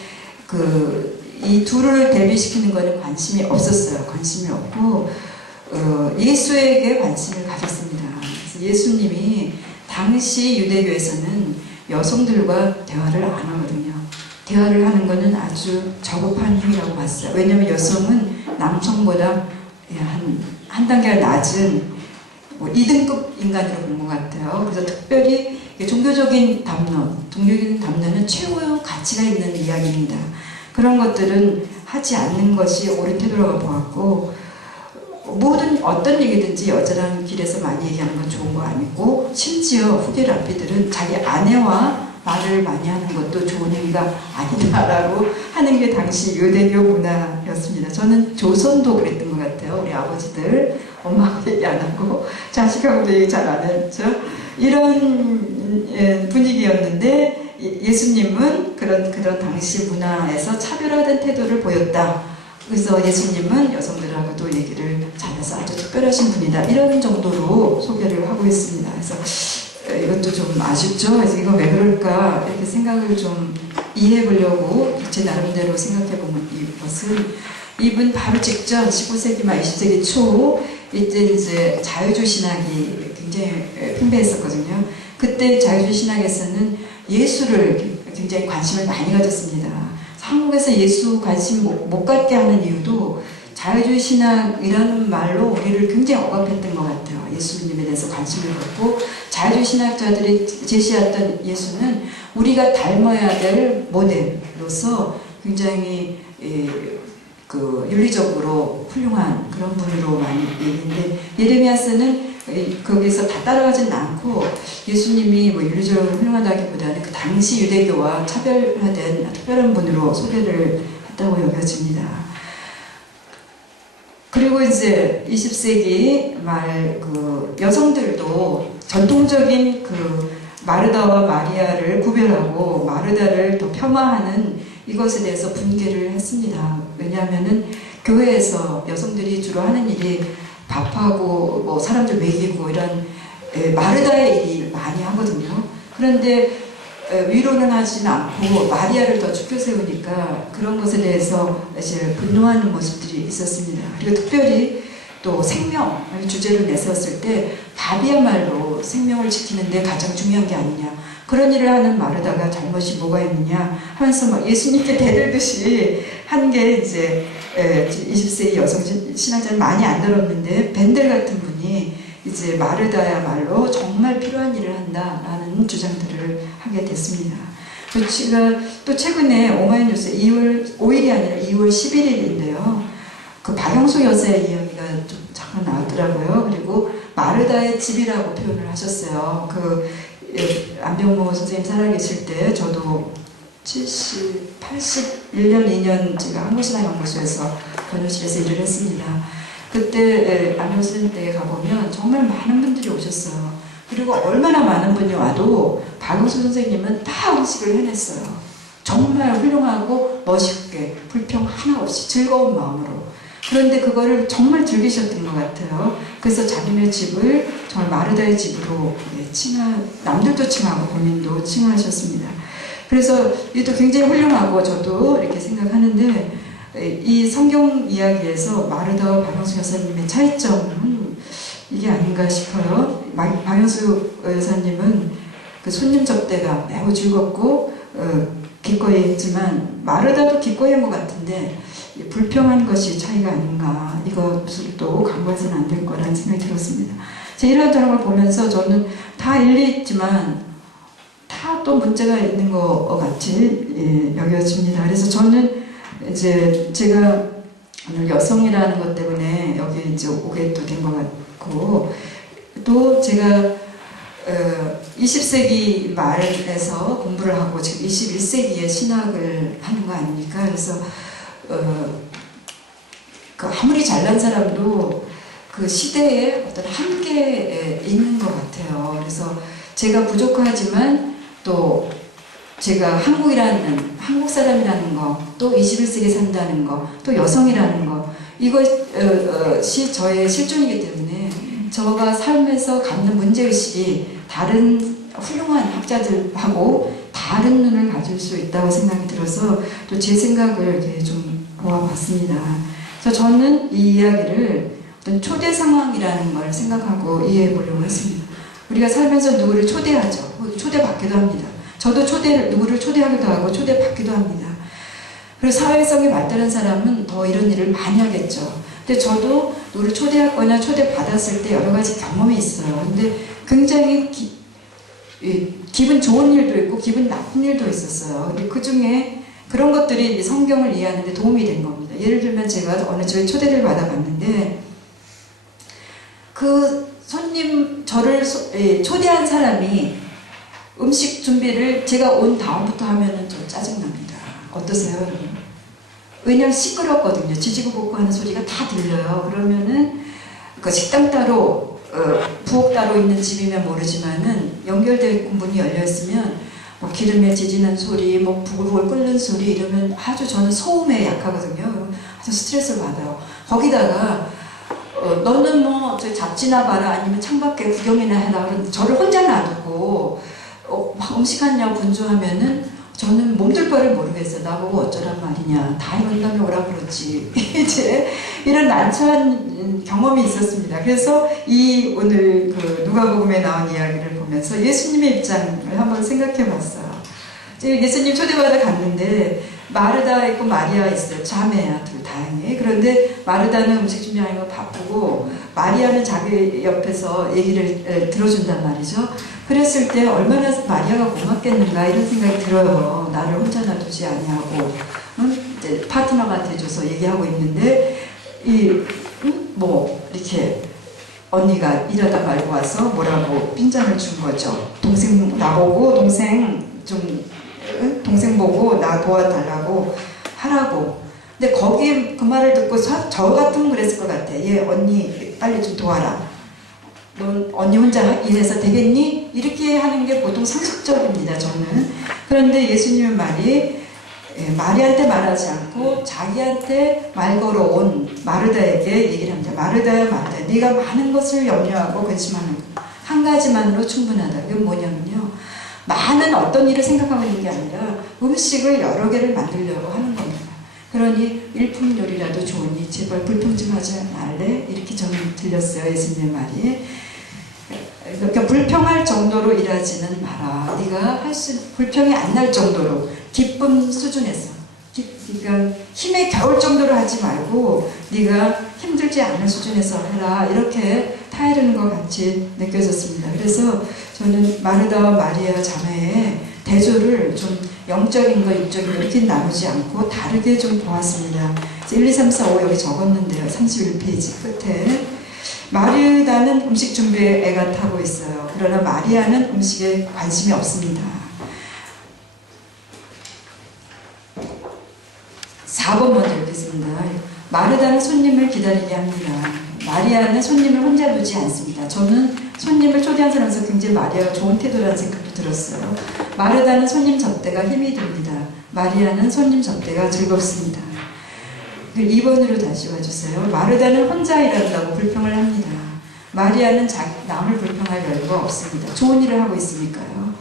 이 둘을 대비시키는 거는 관심이 없었어요. 관심이 없고 예수에게 관심을 가졌습니다. 그래서 예수님이 당시 유대교에서는 여성들과 대화를 안 하거든요. 대화를 하는 것은 아주 저급한 행위라고 봤어요. 왜냐하면 여성은 남성보다 한 단계가 낮은 2등급 인간으로 본 것 같아요. 그래서 특별히 종교적인 담론은 최고의 가치가 있는 이야기입니다. 그런 것들은 하지 않는 것이 옳은 태도라고 보았고, 어떤 얘기든지 여자랑 길에서 많이 얘기하는 건 좋은 거 아니고, 심지어 후계 랍비들은 자기 아내와 말을 많이 하는 것도 좋은 행위가 아니다라고 하는 게 당시 유대교 문화였습니다. 저는 조선도 그랬던 것 같아요. 우리 아버지들 엄마하고 얘기 안 하고 자식하고도 얘기 잘 안 했죠. 이런 분위기였는데 예수님은 그런 당시 문화에서 차별화된 태도를 보였다. 그래서 예수님은 여성들하고도 얘기를 잘해서 아주 특별하신 분이다. 이런 정도로 소개를 하고 있습니다. 그래서 이것도 좀 아쉽죠. 그래서 이거 왜 그럴까 이렇게 생각을 좀 이해해 보려고 제 나름대로 생각해 보면 이것은 이분 바로 직전 19세기 말 20세기 초 이때 이제 자유주의 신학이 굉장히 팽배했었거든요. 그때 자유주의 신학에서는 예수를 굉장히 관심을 많이 가졌습니다. 한국에서 예수 관심 못 갖게 하는 이유도 자유주의 신학이라는 말로 우리를 굉장히 억압했던 것 같아요. 예수님에 대해서 관심을 갖고 자유주의 신학자들이 제시했던 예수는 우리가 닮아야 될 모델로서 굉장히 윤리적으로 훌륭한 그런 분으로 많이 얘기했는데 예레미야스는 거기서 다 따라가진 않고 예수님이 윤리적으로 훌륭하다기보다는 그 당시 유대교와 차별화된 특별한 분으로 소개를 했다고 여겨집니다. 그리고 이제 20세기 말 여성들도 전통적인 마르다와 마리아를 구별하고 마르다를 더 폄하하는 이것에 대해서 분개를 했습니다. 왜냐하면은 교회에서 여성들이 주로 하는 일이 밥하고 사람들 먹이고 이런 마르다의 일이 많이 하거든요. 그런데 위로는 하지는 않고 마리아를 더 축켜 세우니까 그런 것에 대해서 이제 분노하는 모습들이 있었습니다. 그리고 특별히 또 생명을 주제로 내세웠을 때 밥이야말로 생명을 지키는데 가장 중요한 게 아니냐. 그런 일을 하는 마르다가 잘못이 뭐가 있느냐 하면서 예수님께 대들듯이 한 게 이제 20세기 여성 신학자는 많이 안 들었는데 벤델 같은 분이 이제 마르다야말로 정말 필요한 일을 한다라는 주장들을 하게 됐습니다. 제가 또 최근에 오마이뉴스 2월 5일이 아니라 2월 11일인데요. 박영수 여사의 이야기가 좀 잠깐 나왔더라고요. 그리고 마르다의 집이라고 표현을 하셨어요. 안병모 선생님 살아계실 때 저도 81년, 2년 제가 한국신학연구소에서 번역실에서 일을 했습니다. 그때 안병모 선생님 댁에 가보면 정말 많은 분들이 오셨어요. 그리고 얼마나 많은 분이 와도 박은수 선생님은 다 음식을 해냈어요. 정말 훌륭하고 멋있게 불평 하나 없이 즐거운 마음으로. 그런데 그거를 정말 즐기셨던 것 같아요. 그래서 자기네 집을 정말 마르다의 집으로 남들도 칭하고 본인도 칭하셨습니다. 그래서 이것도 굉장히 훌륭하고 저도 이렇게 생각하는데, 이 성경 이야기에서 마르다와 박영수 여사님의 차이점은 이게 아닌가 싶어요. 박영수 여사님은 그 손님 접대가 매우 즐겁고 기꺼이 했지만, 마르다도 기꺼이 한 것 같은데 불평한 것이 차이가 아닌가, 이것을 또 강구해서는 안 될 거라는 생각이 들었습니다. 이런 걸 보면서 저는 다 일리 있지만 다 또 문제가 있는 것 같이 여겨집니다. 그래서 저는 이제 제가 오늘 여성이라는 것 때문에 여기 이제 오게 또 된 것 같고, 또 제가 20세기 말에서 공부를 하고 지금 21세기에 신학을 하는 거 아닙니까? 그래서 그 아무리 잘난 사람도 그 시대에 어떤 한계에 있는 것 같아요. 그래서 제가 부족하지만 또 제가 한국 사람이라는 거, 또 21세기에 산다는 거, 또 여성이라는 거, 이것이 저의 실존이기 때문에 저가 삶에서 갖는 문제의식이 다른 훌륭한 학자들하고 다른 눈을 가질 수 있다고 생각이 들어서 또 제 생각을 이렇게 좀 모아봤습니다. 그래서 저는 이 이야기를 어떤 초대 상황이라는 걸 생각하고 이해해 보려고 했습니다. 우리가 살면서 누구를 초대하죠. 초대받기도 합니다. 저도 누구를 초대하기도 하고 초대받기도 합니다. 그리고 사회성이 발달한 사람은 더 이런 일을 많이 하겠죠. 근데 저도 누구를 초대하거나 초대받았을 때 여러 가지 경험이 있어요. 근데 굉장히 기분 좋은 일도 있고 기분 나쁜 일도 있었어요. 근데 그 중에 그런 것들이 성경을 이해하는 데 도움이 된 겁니다. 예를 들면 제가 어느 집에 초대를 받아봤는데, 그 손님, 저를 초대한 사람이 음식 준비를 제가 온 다음부터 하면은 좀 짜증납니다. 어떠세요, 여러분? 왜냐면 시끄럽거든요. 지지고 볶고 하는 소리가 다 들려요. 그러면은 그 식당 따로 부엌 따로 있는 집이면 모르지만은 연결되어 있고 문이 열려 있으면 뭐 기름에 지지는 소리, 뭐 부글부글 끓는 소리 이러면 아주 저는 소음에 약하거든요. 아주 스트레스를 받아요. 거기다가 너는 뭐 잡지나 봐라, 아니면 창밖에 구경이나 해라. 그런데 저를 혼자 놔두고 막 음식 하냐 분주하면은 저는 몸둘 바를 모르겠어요. 나보고 어쩌란 말이냐, 다 해본다면 오라 그러지. 이제 이런 난처한 경험이 있었습니다. 그래서 오늘 그 누가복음에 나온 이야기를 보면서 예수님의 입장을 한번 생각해 봤어요. 예수님 초대받아 갔는데 마르다 있고 마리아 있어요. 자매야, 둘 다행히. 그런데 마르다는 음식 준비하는 거 바쁘고 마리아는 자기 옆에서 얘기를 들어준단 말이죠. 그랬을 때 얼마나 마리아가 고맙겠는가 이런 생각이 들어요. 나를 혼자 놔두지 아니하고 이제 파트너가 돼줘서 얘기하고 있는데 뭐 이렇게 언니가 일하다 말고 와서 뭐라고 핀잔을 준 거죠. 동생 나보고 동생 보고 나 도와달라고 하라고. 근데 거기에 그 말을 듣고 저 같으면 그랬을 것 같아. 얘 언니 빨리 좀 도와라. 넌 언니 혼자 일해서 되겠니? 이렇게 하는 게 보통 상식적입니다, 저는. 그런데 예수님의 말이 마리아한테 말하지 않고 자기한테 말 걸어온 마르다에게 얘기를 합니다. 마르다야, 마르다, 네가 많은 것을 염려하고 근심하는 것 한 가지만으로 충분하다. 이건 뭐냐면요, 많은 어떤 일을 생각하고 있는 게 아니라 음식을 여러 개를 만들려고 하는 겁니다. 그러니 일품 요리라도 좋으니 제발 불평 좀 하지 말래? 이렇게 저는 들렸어요, 예수님의 말이. 그러니까 불평할 정도로 일하지는 마라. 네가 불평이 안 날 정도로 기쁨 수준에서, 그러니까 힘에 겨울 정도로 하지 말고 네가 힘들지 않은 수준에서 해라. 이렇게 타이르는 것 같이 느껴졌습니다. 그래서 저는 마르다와 마리아 자매의 대조를 좀 영적인 거, 육적인 거 이렇게 나누지 않고 다르게 좀 보았습니다. 1, 2, 3, 4, 5 여기 적었는데요. 31페이지 끝에. 마르다는 음식 준비에 애가 타고 있어요. 그러나 마리아는 음식에 관심이 없습니다. 4번 먼저 읽겠습니다. 마르다는 손님을 기다리게 합니다. 마리아는 손님을 혼자 두지 않습니다. 저는 손님을 초대한 사람에서 굉장히 마리아가 좋은 태도라는 생각도 들었어요. 마르다는 손님 접대가 힘이 듭니다. 마리아는 손님 접대가 즐겁습니다. 2번으로 다시 와주세요. 마르다는 혼자 일한다고 불평을 합니다. 마리아는 남을 불평할 여유가 없습니다. 좋은 일을 하고 있으니까요.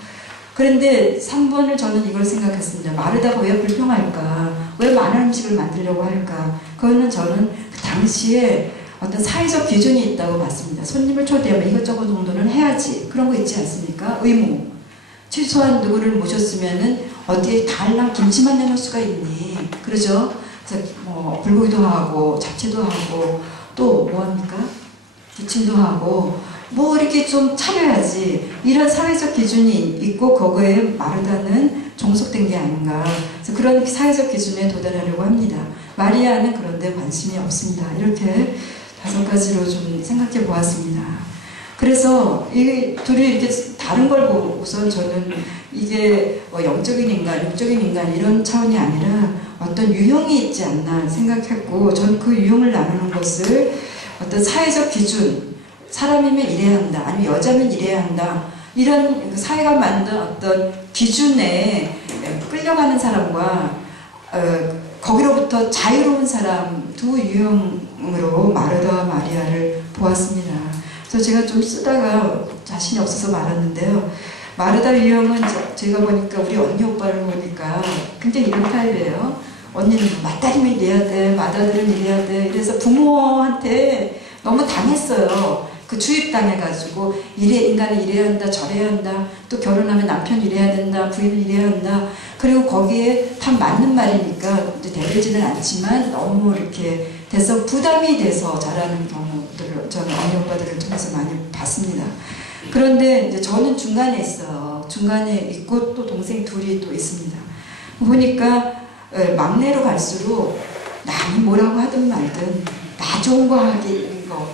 그런데 3번을 저는 이걸 생각했습니다. 마르다가 왜 불평할까? 왜 많은 음식을 만들려고 할까? 그거는 저는 그 당시에 어떤 사회적 기준이 있다고 봤습니다. 손님을 초대하면 이것저것 정도는 해야지. 그런 거 있지 않습니까? 의무. 최소한 누구를 모셨으면은 어디에 달랑 김치만 내놓을 수가 있니? 그러죠? 그래서 뭐 불고기도 하고 잡채도 하고 또 뭐합니까? 부침도 하고 뭐 이렇게 좀 차려야지. 이런 사회적 기준이 있고 거기에 마르다는 종속된 게 아닌가. 그래서 그런 사회적 기준에 도달하려고 합니다. 마리아는 그런데 관심이 없습니다. 이렇게 5가지로 좀 생각해 보았습니다. 그래서 이 둘이 이렇게 다른 걸 보고선 저는 이게 영적인 인간, 육적인 인간 이런 차원이 아니라 어떤 유형이 있지 않나 생각했고, 전 그 유형을 나누는 것을 어떤 사회적 기준, 사람이면 이래야 한다, 아니면 여자면 이래야 한다, 이런 사회가 만든 어떤 기준에 끌려가는 사람과 거기로부터 자유로운 사람 두 유형으로 마르다와 마리아를 보았습니다. 그래서 제가 좀 쓰다가 자신이 없어서 말았는데요. 마르다 유형은 제가 보니까 우리 언니 오빠를 보니까 굉장히 이런 타입이에요. 언니는 맏딸이면 이래야 돼, 맏아들은 이래야 돼. 그래서 부모한테 너무 당했어요. 그 주입당해가지고 인간은 이래야 한다, 저래야 한다, 또 결혼하면 남편 이래야 된다, 부인은 이래야 한다. 그리고 거기에 다 맞는 말이니까 대들지는 않지만 너무 이렇게 돼서 부담이 돼서 자라는 경우들을 저는 언니 오빠들을 통해서 많이 봤습니다. 그런데 이제 저는 중간에 있어요. 중간에 있고 또 동생 둘이 또 있습니다. 보니까 막내로 갈수록 남이 뭐라고 하든 말든 나 좋은 거 하기 거,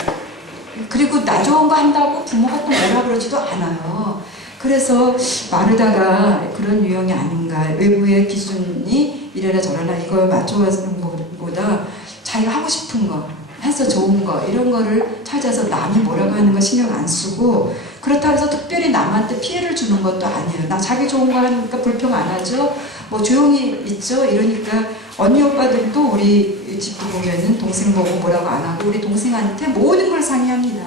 그리고 나 좋은 거 한다고 부모가 또 뭐라 그러지도 않아요. 그래서 마르다가 그런 유형이 아닌가. 외부의 기준이 이래라 저래라 이걸 맞춰가는 것보다 자기가 하고 싶은 거, 해서 좋은 거 이런 거를 찾아서 남이 뭐라고 하는 거 신경 안 쓰고, 그렇다고 해서 특별히 남한테 피해를 주는 것도 아니에요. 나 자기 좋은 거 하니까 불평 안 하죠. 뭐 조용히 있죠. 이러니까 언니 오빠들도 우리 집도 보면은 동생 보고 뭐라고 안 하고 우리 동생한테 모든 걸 상의합니다.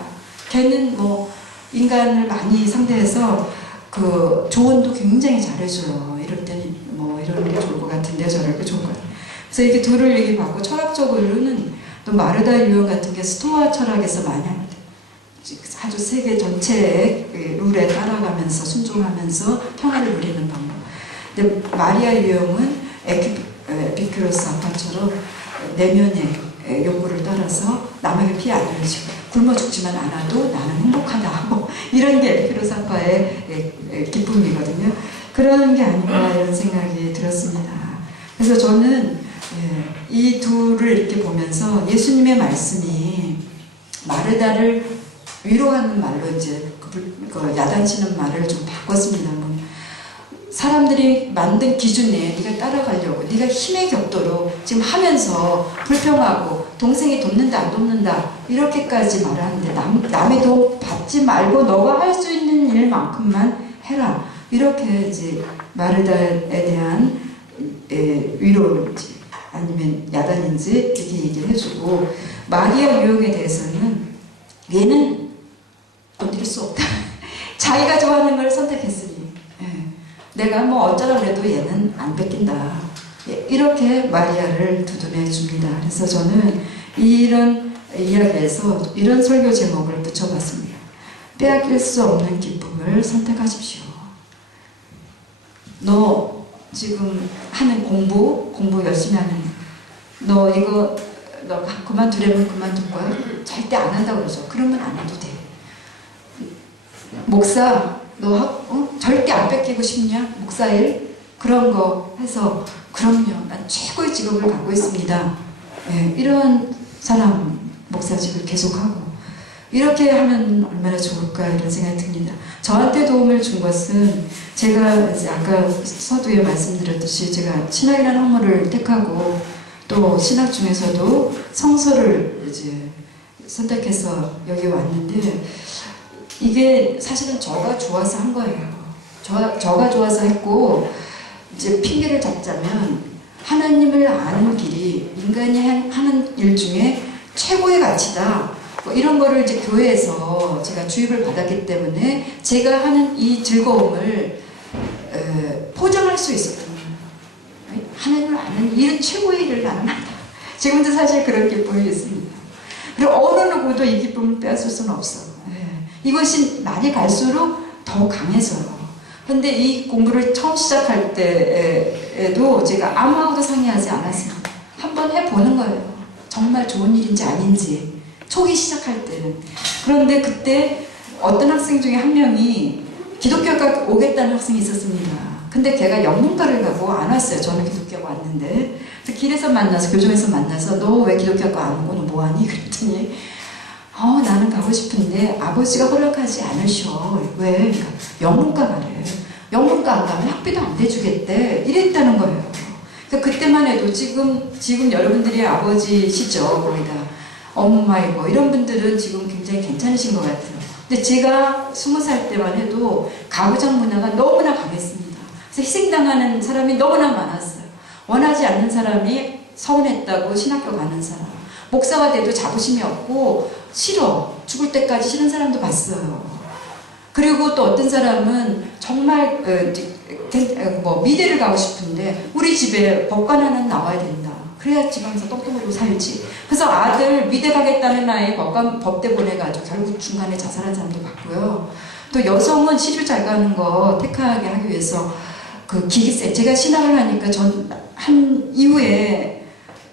걔는 뭐 인간을 많이 상대해서 그 조언도 굉장히 잘해줘요. 이럴 때는 뭐 이런 게 좋을 것 같은데 저럴 게 좋을 것 같아요. 그래서 이렇게 둘을 얘기받고, 철학적으로는 또 마르다 유형 같은 게 스토아 철학에서 많이 합니다. 아주 세계 전체의 룰에 따라가면서 순종하면서 평화를 누리는 방법. 근데 마리아 유형은 에피큐로스 아빠처럼 내면의 욕구를 따라서 남에게 피해 안 주고 굶어 죽지만 않아도 나는 행복하다, 뭐 이런 게 에피큐로스 아빠의 기쁨이거든요. 그런 게 아닌가 이런 생각이 들었습니다. 그래서 저는 이 둘을 이렇게 보면서 예수님의 말씀이 마르다를 위로하는 말로 이제 그 야단치는 말을 좀 바꿨습니다. 사람들이 만든 기준에 네가 따라가려고, 네가 힘의 격도로 지금 하면서 불평하고 동생이 돕는다 안 돕는다 이렇게까지 말하는데 남의 도움 받지 말고 너가 할 수 있는 일만큼만 해라, 이렇게 이제 마르다에 대한 위로인지 아니면 야단인지 이렇게 얘기를 해주고, 마리아 유형에 대해서는 얘는 건드릴 수 없다. 자기가 좋아하는 걸 선택했으니 내가 뭐 어쩌라 그래도 얘는 안 뺏긴다. 이렇게 마리아를 두둔해 줍니다. 그래서 저는 이런 이야기에서 이런 설교 제목을 붙여봤습니다. 빼앗길 수 없는 기쁨을 선택하십시오. 너 지금 하는 공부 열심히 하는 너 이거 너 그만두려면 그만둘 거야? 절대 안 한다고 그러죠. 그러면 안 해도 돼. 목사 너 절대 안 뺏기고 싶냐? 목사일? 그런 거 해서 그럼요. 난 최고의 직업을 갖고 있습니다. 이런 사람 목사직을 계속하고 이렇게 하면 얼마나 좋을까 이런 생각이 듭니다. 저한테 도움을 준 것은 제가 이제 아까 서두에 말씀드렸듯이 제가 신학이라는 학문을 택하고 또 신학 중에서도 성서를 이제 선택해서 여기 왔는데 이게 사실은 저가 좋아서 한 거예요. 저가 좋아서 했고, 이제 핑계를 잡자면 하나님을 아는 길이 인간이 하는 일 중에 최고의 가치다. 뭐 이런 거를 이제 교회에서 제가 주입을 받았기 때문에 제가 하는 이 즐거움을 포장할 수 있었던 거예요. 하나님을 아는 일은 최고의 일을 나는 한다. 지금도 사실 그런 기쁨이 있습니다. 그리고 어느 누구도 이 기쁨을 빼앗을 수는 없어. 이것이 날이 갈수록 더 강해져요. 근데 이 공부를 처음 시작할 때에도 제가 아무하고도 상의하지 않았습니다. 한번 해보는 거예요. 정말 좋은 일인지 아닌지. 초기 시작할 때는. 그런데 그때 어떤 학생 중에 한 명이 기독교가 오겠다는 학생이 있었습니다. 근데 걔가 영문과를 가고 안 왔어요. 저는 기독교가 왔는데. 그래서 길에서 만나서, 교정에서 만나서 너 왜 기독교가 안 오고 너 뭐하니? 그랬더니 나는 가고 싶은데 아버지가 허락하지 않으셔. 왜? 그러니까 영문과 가래. 영문과 안 가면 학비도 안 대주겠대. 이랬다는 거예요. 그러니까 그때만 해도 지금 여러분들이 아버지시죠. 거의 다. 엄마이고 이런 분들은 지금 굉장히 괜찮으신 것 같아요. 근데 제가 20살 때만 해도 가부장 문화가 너무나 강했습니다. 그래서 희생당하는 사람이 너무나 많았어요. 원하지 않는 사람이 서운했다고 신학교 가는 사람. 목사가 돼도 자부심이 없고 싫어. 죽을 때까지 싫은 사람도 봤어요. 그리고 또 어떤 사람은 정말 미대를 가고 싶은데 우리 집에 법관 하나 나와야 된다. 그래야 지방에서 똑똑하고 살지. 그래서 아들 미대 가겠다는 나이에 법대 보내가지고 결국 중간에 자살한 사람도 봤고요. 또 여성은 시집 잘 가는 거 택하게 하기 위해서 그 기기세. 제가 신학을 하니까 한 이후에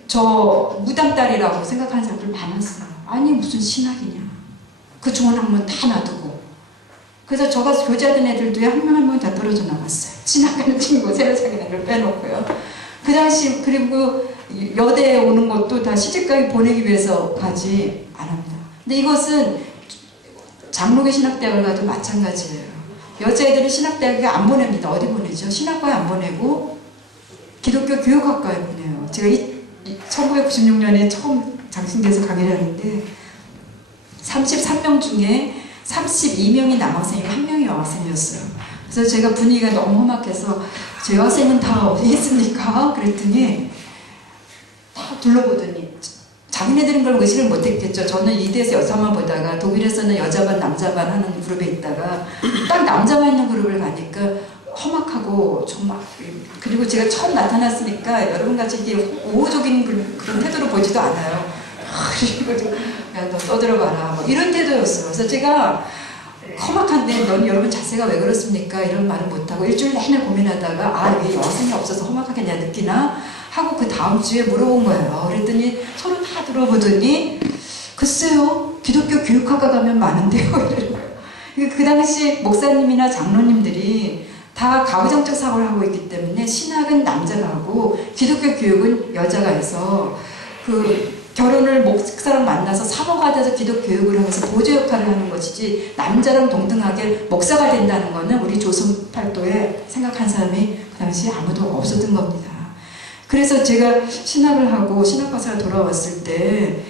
저 무당딸이라고 생각하는 사람들 많았어요. 아니 무슨 신학이냐. 그 좋은 학문 다 놔두고. 그래서 저가 교제하던 애들도 한 명 한 명 다 떨어져 나갔어요. 신학하는 친구 새로 사귄 애를 빼놓고요. 그 당시 그리고 여대에 오는 것도 다 시집가게 보내기 위해서 가지 않았다. 근데 이것은 장로교 신학대학을 가도 마찬가지예요. 여자애들은 신학대학에 안 보냅니다. 어디 보내죠? 신학과에 안 보내고 기독교 교육학과에 보내요. 제가 1996년에 처음 장신대에서 강의를 하는데 33명 중에 32명이 남학생이고 1명이 여학생이었어요. 그래서 제가 분위기가 너무 험악해서 저 여학생은 다 어디 있습니까? 그랬더니 다 둘러보더니 자기네들은 걸 의식을 못했겠죠. 저는 이대에서 여자만 보다가 독일에서는 여자반 남자반 하는 그룹에 있다가 딱 남자만 있는 그룹을 가니까 험악하고 정말 그리고 제가 처음 나타났으니까 여러분같이 이렇게 우호적인 그런 태도로 보지도 않아요. 그리고 야너 떠들어봐라 뭐 이런 태도였어요. 그래서 제가 험악한데 넌 여러분 자세가 왜 그렇습니까? 이런 말을 못하고 일주일 내내 고민하다가 왜 여학생이 없어서 험악하게 내가 느끼나? 하고 그 다음 주에 물어본 거예요. 그랬더니 서로 다 들어보더니 글쎄요 기독교 교육학과 가면 많은데요. 그 당시 목사님이나 장로님들이 다 가부장적 사고를 하고 있기 때문에 신학은 남자가 하고 기독교 교육은 여자가 해서 그 결혼을 목사랑 만나서 사모가 돼서 기독 교육을 하면서 보조 역할을 하는 것이지 남자랑 동등하게 목사가 된다는 것은 우리 조선 팔도에 생각한 사람이 그 당시에 아무도 없었던 겁니다. 그래서 제가 신학을 하고 신학과사가 돌아왔을 때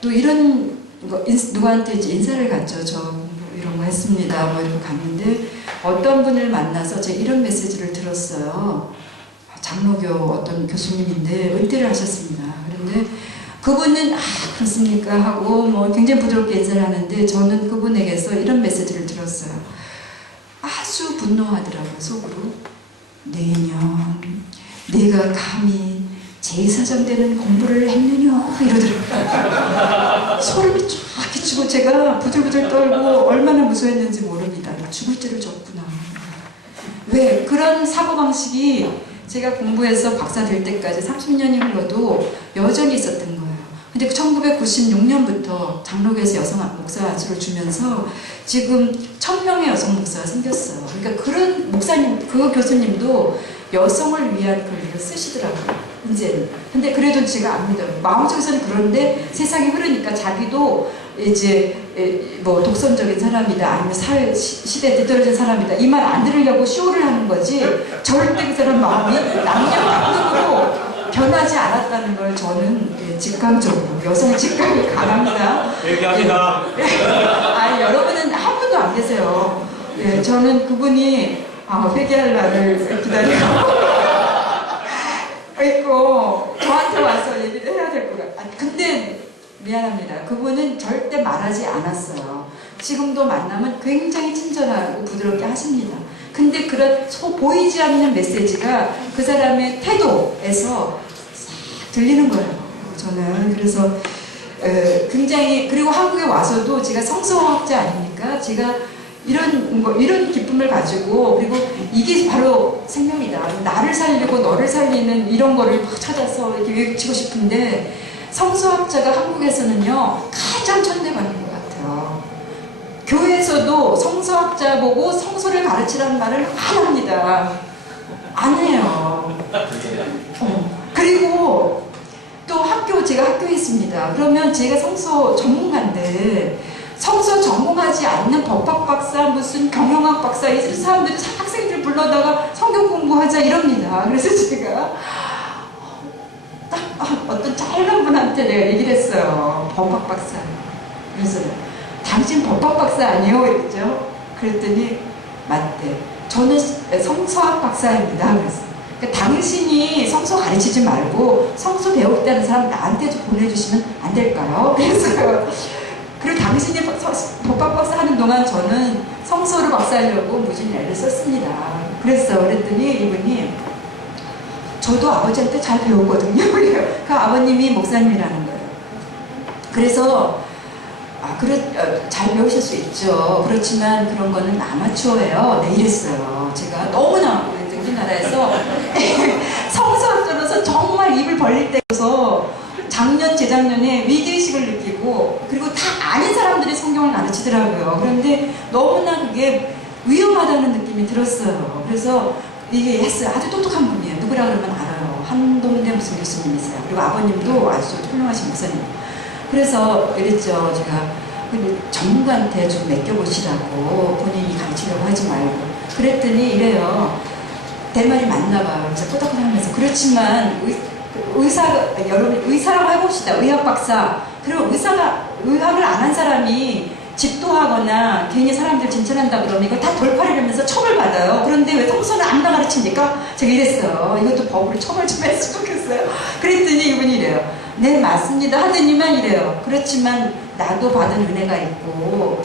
또 이런 거 누구한테 이제 인사를 갔죠. 저 이런 거 했습니다. 뭐 이렇게 갔는데 어떤 분을 만나서 제가 이런 메시지를 들었어요. 장로교 어떤 교수님인데 은퇴를 하셨습니다. 그런데 그분은 그렇습니까 하고 뭐 굉장히 부드럽게 인사를 하는데 저는 그분에게서 이런 메시지를 들었어요. 아주 분노하더라고요. 속으로. 내년 내가 감히 제2사장 되는 공부를 했느냐 이러더라고요. 소름이 쫙 끼치고 제가 부들부들 떨고 얼마나 무서웠는지 모릅니다. 죽을 죄를 졌구나. 왜? 그런 사고방식이 제가 공부해서 박사 될 때까지 30년이 흘러도 여전히 있었던 거예요. 근데 1996년부터 장로교에서 여성 목사 안수를 주면서 지금 1000명의 여성 목사가 생겼어요. 그러니까 그런 목사님, 그 교수님도 여성을 위한 글을 쓰시더라고요. 이제는. 근데 그래도 제가 안 믿어요. 마음속에서는 그런데 세상이 흐르니까 자기도 이제 뭐 독선적인 사람이다 아니면 사회 시대에 뒤떨어진 사람이다 이 말 안 들으려고 쇼를 하는 거지 절대 그 사람 마음이 남녀 감독으로 변하지 않았다는 걸 저는 직감적으로, 여성 직감이 강합니다. 얘기합니다. 아니, 여러분은 한 분도 안 계세요. 예, 저는 그분이 회개할 날을 기다리고 있고 저한테 와서 얘기를 해야 될 것 같아요. 근데 미안합니다. 그분은 절대 말하지 않았어요. 지금도 만나면 굉장히 친절하고 부드럽게 하십니다. 근데 그런 보이지 않는 메시지가 그 사람의 태도에서 싹 들리는 거예요. 저는 그래서 굉장히, 그리고 한국에 와서도 제가 성서학자 아닙니까? 제가 이런 기쁨을 가지고, 그리고 이게 바로 생명이다. 나를 살리고 너를 살리는 이런 거를 막 찾아서 이렇게 외치고 싶은데, 성서학자가 한국에서는요, 가장 천대받는 것 같아요. 교회에서도 성서학자 보고 성서를 가르치라는 말을 안 합니다. 안 해요. 그리고 또 제가 학교에 있습니다. 그러면 제가 성서 전문가인데, 성서 전공하지 않는 법학 박사, 무슨 경영학 박사, 이 사람들이 학생들 불러다가 성경 공부하자 이럽니다. 그래서 제가 딱 어떤 짧은 분한테 내가 얘기를 했어요. 법학 박사. 그래서 당신 법학 박사 아니에요? 이랬죠. 그랬더니 맞대. 저는 성서학 박사입니다. 그랬어요. 그러니까 당신이 성서 가르치지 말고 성서 배우겠다는 사람 나한테 좀 보내주시면 안 될까요? 그래서 그리고 당신이 법학 박사 하는 동안 저는 성서를 박사하려고 무진 애를 썼습니다. 그랬더니 이분이 저도 아버지한테 잘 배우거든요. 그 아버님이 목사님이라는 거예요. 그래서 잘 배우실 수 있죠. 그렇지만 그런 거는 아마추어예요. 네, 이랬어요. 제가 너무나 우리나라에서 성서학자로서 정말 입을 벌릴 때여서 작년, 재작년에 위기의식을 느끼고, 그리고 다 아닌 사람들이 성경을 가르치더라고요. 그런데 너무나 그게 위험하다는 느낌이 들었어요. 그래서 이게 했어요. 아주 똑똑한 분이에요. 누구라 그러면 알아요. 한동대 무슨 교수님이세요. 그리고 아버님도 아주 훌륭하신 목사님. 그래서 이랬죠. 제가 전문가한테 좀 맡겨보시라고, 본인이 가르치려고 하지 말고. 그랬더니 이래요. 대만이 맞나 봐요. 그래서 꼬닥꼬닥하면서. 그렇지만 여러분 의사라고 해봅시다. 의학 박사. 그리고 의학을 안 한 사람이 집도하거나 괜히 사람들 진찰한다 그러면 이거 다 돌팔이라면서 처벌받아요. 그런데 왜 성서는 안 가르칩니까? 제가 이랬어요. 이것도 법으로 처벌 좀 했으면 좋겠어요. 그랬더니 이분이 이래요. 네, 맞습니다. 하더니만 이래요. 그렇지만 나도 받은 은혜가 있고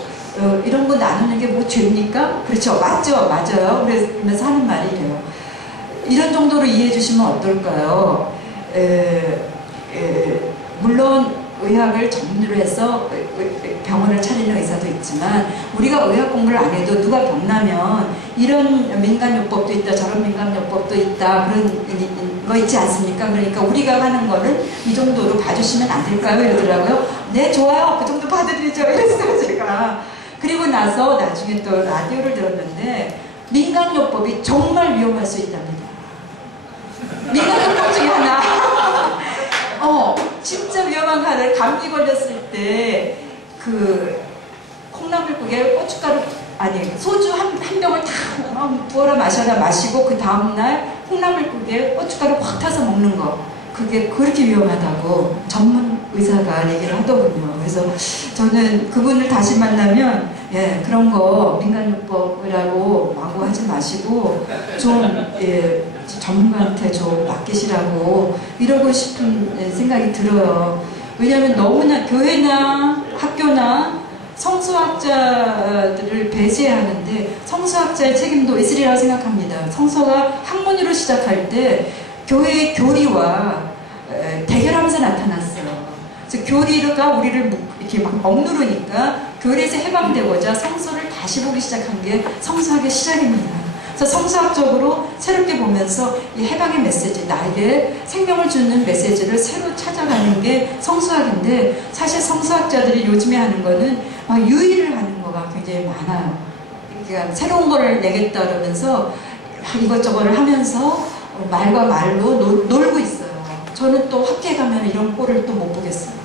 이런 거 나누는 게 뭐 죄입니까? 그렇죠. 맞죠. 맞아요. 그러면서 하는 말이 이래요. 이런 정도로 이해해 주시면 어떨까요? 물론 의학을 전문으로 해서 병원을 차리는 의사도 있지만, 우리가 의학 공부를 안 해도 누가 병나면 이런 민간요법도 있다, 저런 민간요법도 있다, 그런 거 있지 않습니까? 그러니까 우리가 하는 거는 이 정도로 봐주시면 안 될까요? 이러더라고요. 네, 좋아요. 그 정도 봐드리죠. 이랬어요, 제가. 그리고 나서 나중에 또 라디오를 들었는데, 민간요법이 정말 위험할 수 있답니다. 민간요법 중에 하나. 진짜 위험한 거를, 감기 걸렸을 때 콩나물국에 고춧가루, 소주 한 병을 다 부어라 마시고 그 다음날 콩나물국에 고춧가루 확 타서 먹는 거, 그게 그렇게 위험하다고 전문 의사가 얘기를 하더군요. 그래서 저는 그분을 다시 만나면 그런 거 민간요법이라고 마구 하지 마시고 좀 전문가한테 좀 맡기시라고 이러고 싶은 생각이 들어요. 왜냐하면 너무나 교회나 학교나 성서학자들을 배제하는데, 성서학자의 책임도 있으리라고 생각합니다. 성서가 학문으로 시작할 때 교회의 교리와 대결하면서 나타났어요. 그래서 교리가 우리를 이렇게 막 억누르니까 교리에서 해방되고자 성서를 다시 보기 시작한 게 성서학의 시작입니다. 그래서 성서학적으로 새롭게 보면서 이 해방의 메시지, 나에게 생명을 주는 메시지를 새로 찾아가는 게 성서학인데, 사실 성서학자들이 요즘에 하는 거는 유의를 하는 거가 굉장히 많아요. 그러니까 새로운 거를 내겠다 그러면서 이것저것을 하면서 말과 말로 놀고 있어요. 저는 또 학교에 가면 이런 꼴을 또 못 보겠어요.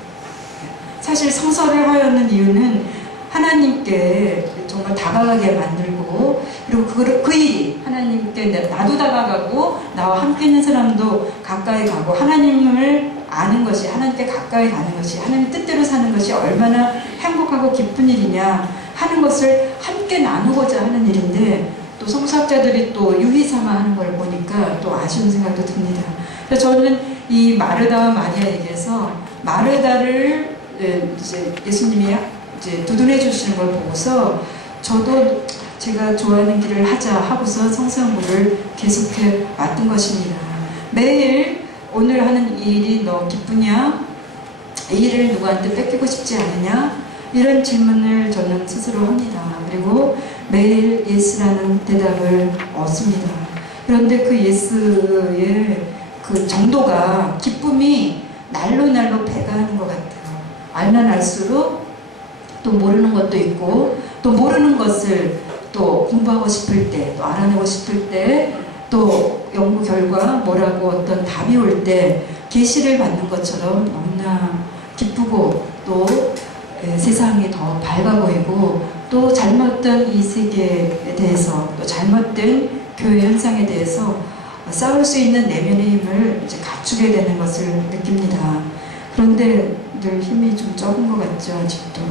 사실 성서를 하려는 이유는 하나님께 정말 다가가게 만들고, 그리고 그 일이 하나님께 나도 다가가고 나와 함께 있는 사람도 가까이 가고 하나님을 아는 것이, 하나님께 가까이 가는 것이, 하나님 뜻대로 사는 것이 얼마나 행복하고 기쁜 일이냐 하는 것을 함께 나누고자 하는 일인데, 또 성서학자들이 또 유희삼아 하는 걸 보니까 또 아쉬운 생각도 듭니다. 그래서 저는 이 마르다와 마리아에게서 마르다를 이제 예수님이 이제 두둔해 주시는 걸 보고서 저도 제가 좋아하는 길을 하자 하고서 성서공부를 계속해 왔던 것입니다. 매일 오늘 하는 이 일이 너 기쁘냐? 이 일을 누구한테 뺏기고 싶지 않으냐? 이런 질문을 저는 스스로 합니다. 그리고 매일 예스라는 대답을 얻습니다. 그런데 그 예스의 그 정도가, 기쁨이 날로 날로 배가하는 것 같아요. 알면 알수록 또 모르는 것도 있고, 또 모르는 것을 또 공부하고 싶을 때, 또 알아내고 싶을 때, 또 연구 결과 뭐라고 어떤 답이 올 때 계시를 받는 것처럼 너무나 기쁘고, 또 세상이 더 밝아 보이고, 또 잘못된 이 세계에 대해서, 또 잘못된 교회 현상에 대해서 싸울 수 있는 내면의 힘을 이제 갖추게 되는 것을 느낍니다. 그런데 늘 힘이 좀 적은 것 같죠, 아직도.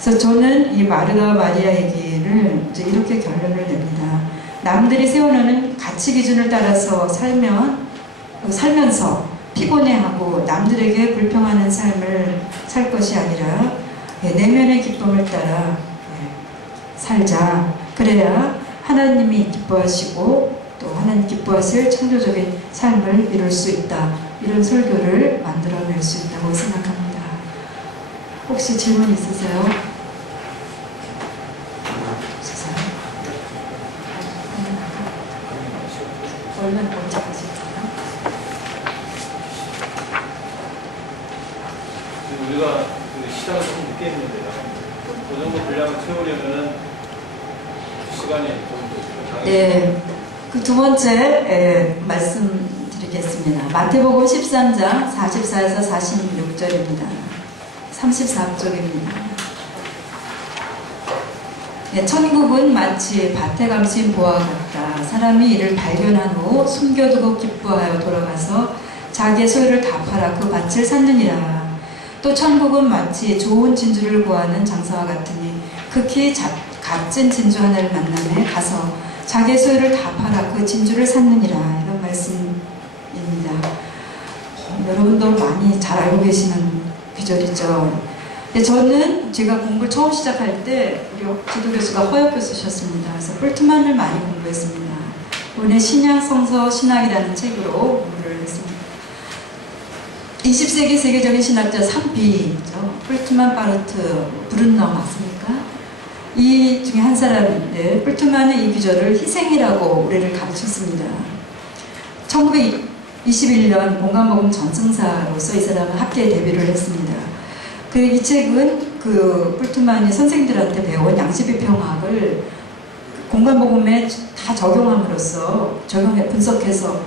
그래서 저는 이 마르다와 마리아 얘기를 이제 이렇게 결론을 냅니다. 남들이 세워놓는 가치 기준을 따라서 살면서 피곤해하고 남들에게 불평하는 삶을 살 것이 아니라 내면의 기쁨을 따라 살자. 그래야 하나님이 기뻐하시고 또 하나님 기뻐하실 창조적인 삶을 이룰 수 있다. 이런 설교를 만들어낼 수 있다고 생각합니다. 혹시 질문 있으세요? 없으세요? 얼마나 언제까지일까요? 우리가 시간을 조금 늦게 했는데요. 그 정도 분량을 채우려면 시간이 좀 네, 그 두 번째 말씀드리겠습니다. 마태복음 13장 44에서 46절입니다. 34쪽입니다. 네, 천국은 마치 밭에 감춘 보와 같다. 사람이 이를 발견한 후 숨겨두고 기뻐하여 돌아가서 자기의 소유를 다 팔아 그 밭을 샀느니라. 또 천국은 마치 좋은 진주를 구하는 장사와 같으니 극히 값진 진주 하나를 만남에 가서 자기의 소유를 다 팔아 그 진주를 샀느니라. 이런 말씀입니다. 여러분도 많이 잘 알고 계시는 구절이죠. 저는 제가 공부를 처음 시작할 때 우리 지도 교수가 허엽 교수셨습니다. 그래서 폴트만을 많이 공부했습니다. 이번에 신약 성서 신학이라는 책으로 공부를 했습니다. 20세기 세계적인 신학자 3B죠. 폴트만, 바르트, 브룬너 맞습니까? 이 중에 한 사람인데, 폴트만의 이 구절을 희생이라고 우리를 가르쳤습니다. 1921년 공간복음 전승사로서 이 사람은 학계에 데뷔를 했습니다. 이 책은 그 폴트만이 선생들한테 배운 양식비평학을 공간복음에 다 적용함으로써 분석해서